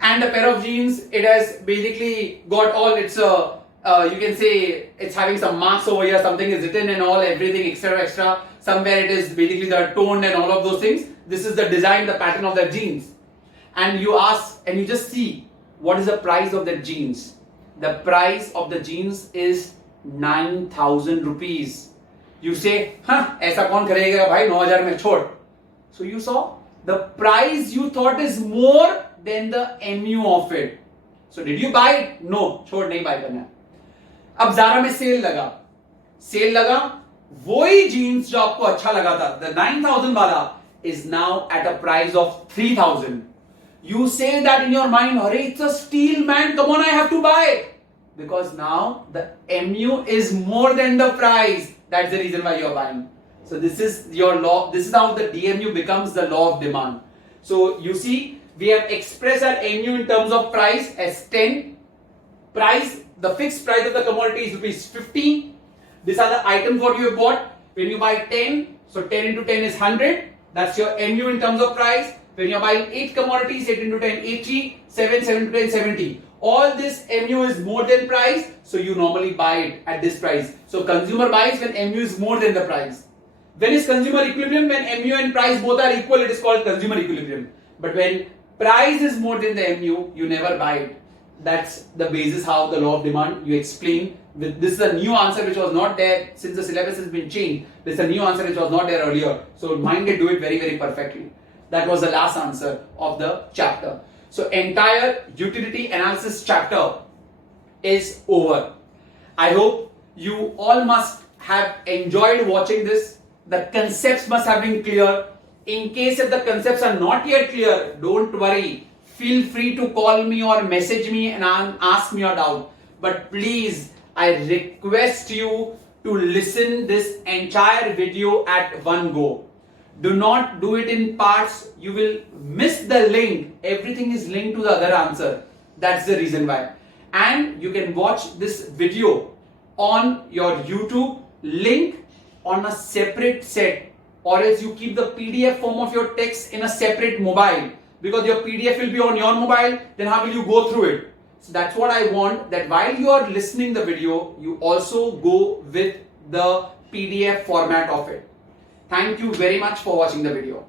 and the pair of jeans, it has basically got all its you can say it's having some marks over here, something is written and all, everything extra. Somewhere it is basically the tone and all of those things. This is the design, the pattern of the jeans. And you ask and you just see what is the price of the jeans. The price of the jeans is 9,000 rupees. You say, ऐसा कौन करेगा भाई 9,000 में छोड़. So you saw the price you thought is more than the MU of it. So did you buy it? No, छोड़ नहीं buy करना है. अब Zara में सेल लगा, वही जीन्स जो आपको अच्छा लगा था, the 9,000 वाला is now at a price of 3,000. You say that in your mind, "Arey, it's a steal, man. Come on, I have to buy it." Because now the MU is more than the price. That's the reason why you're buying. So this is your law. This is how the DMU becomes the law of demand. So you see, we have expressed our MU in terms of price as 10. Price, the fixed price of the commodity is rupees 50. These are the items what you have bought. When you buy 10, so 10 into 10 is 100. That's your MU in terms of price. When you're buying 8 commodities, 8 into 10, 80, 7 into 10, 70. All this MU is more than price, so you normally buy it at this price. So consumer buys when MU is more than the price. When is consumer equilibrium? When MU and price both are equal, it is called consumer equilibrium. But when price is more than the MU, you never buy it. That's the basis how the law of demand you explain. This is a new answer which was not there since the syllabus has been changed. This is a new answer which was not there earlier. So mind it, do it very, very perfectly. That was the last answer of the chapter. So entire utility analysis chapter is over. I hope you all must have enjoyed watching this. The concepts must have been clear. In case if the concepts are not yet clear, don't worry. Feel free to call me or message me and ask me your doubt. But please, I request you to listen this entire video at one go. Do not do it in parts. You will miss the link. Everything is linked to the other answer. That's the reason why. And you can watch this video on your YouTube link on a separate set, or else you keep the PDF form of your text in a separate mobile, because your PDF will be on your mobile. Then how will you go through it? So that's what I want, that while you are listening the video, you also go with the PDF format of it. Thank you very much for watching the video.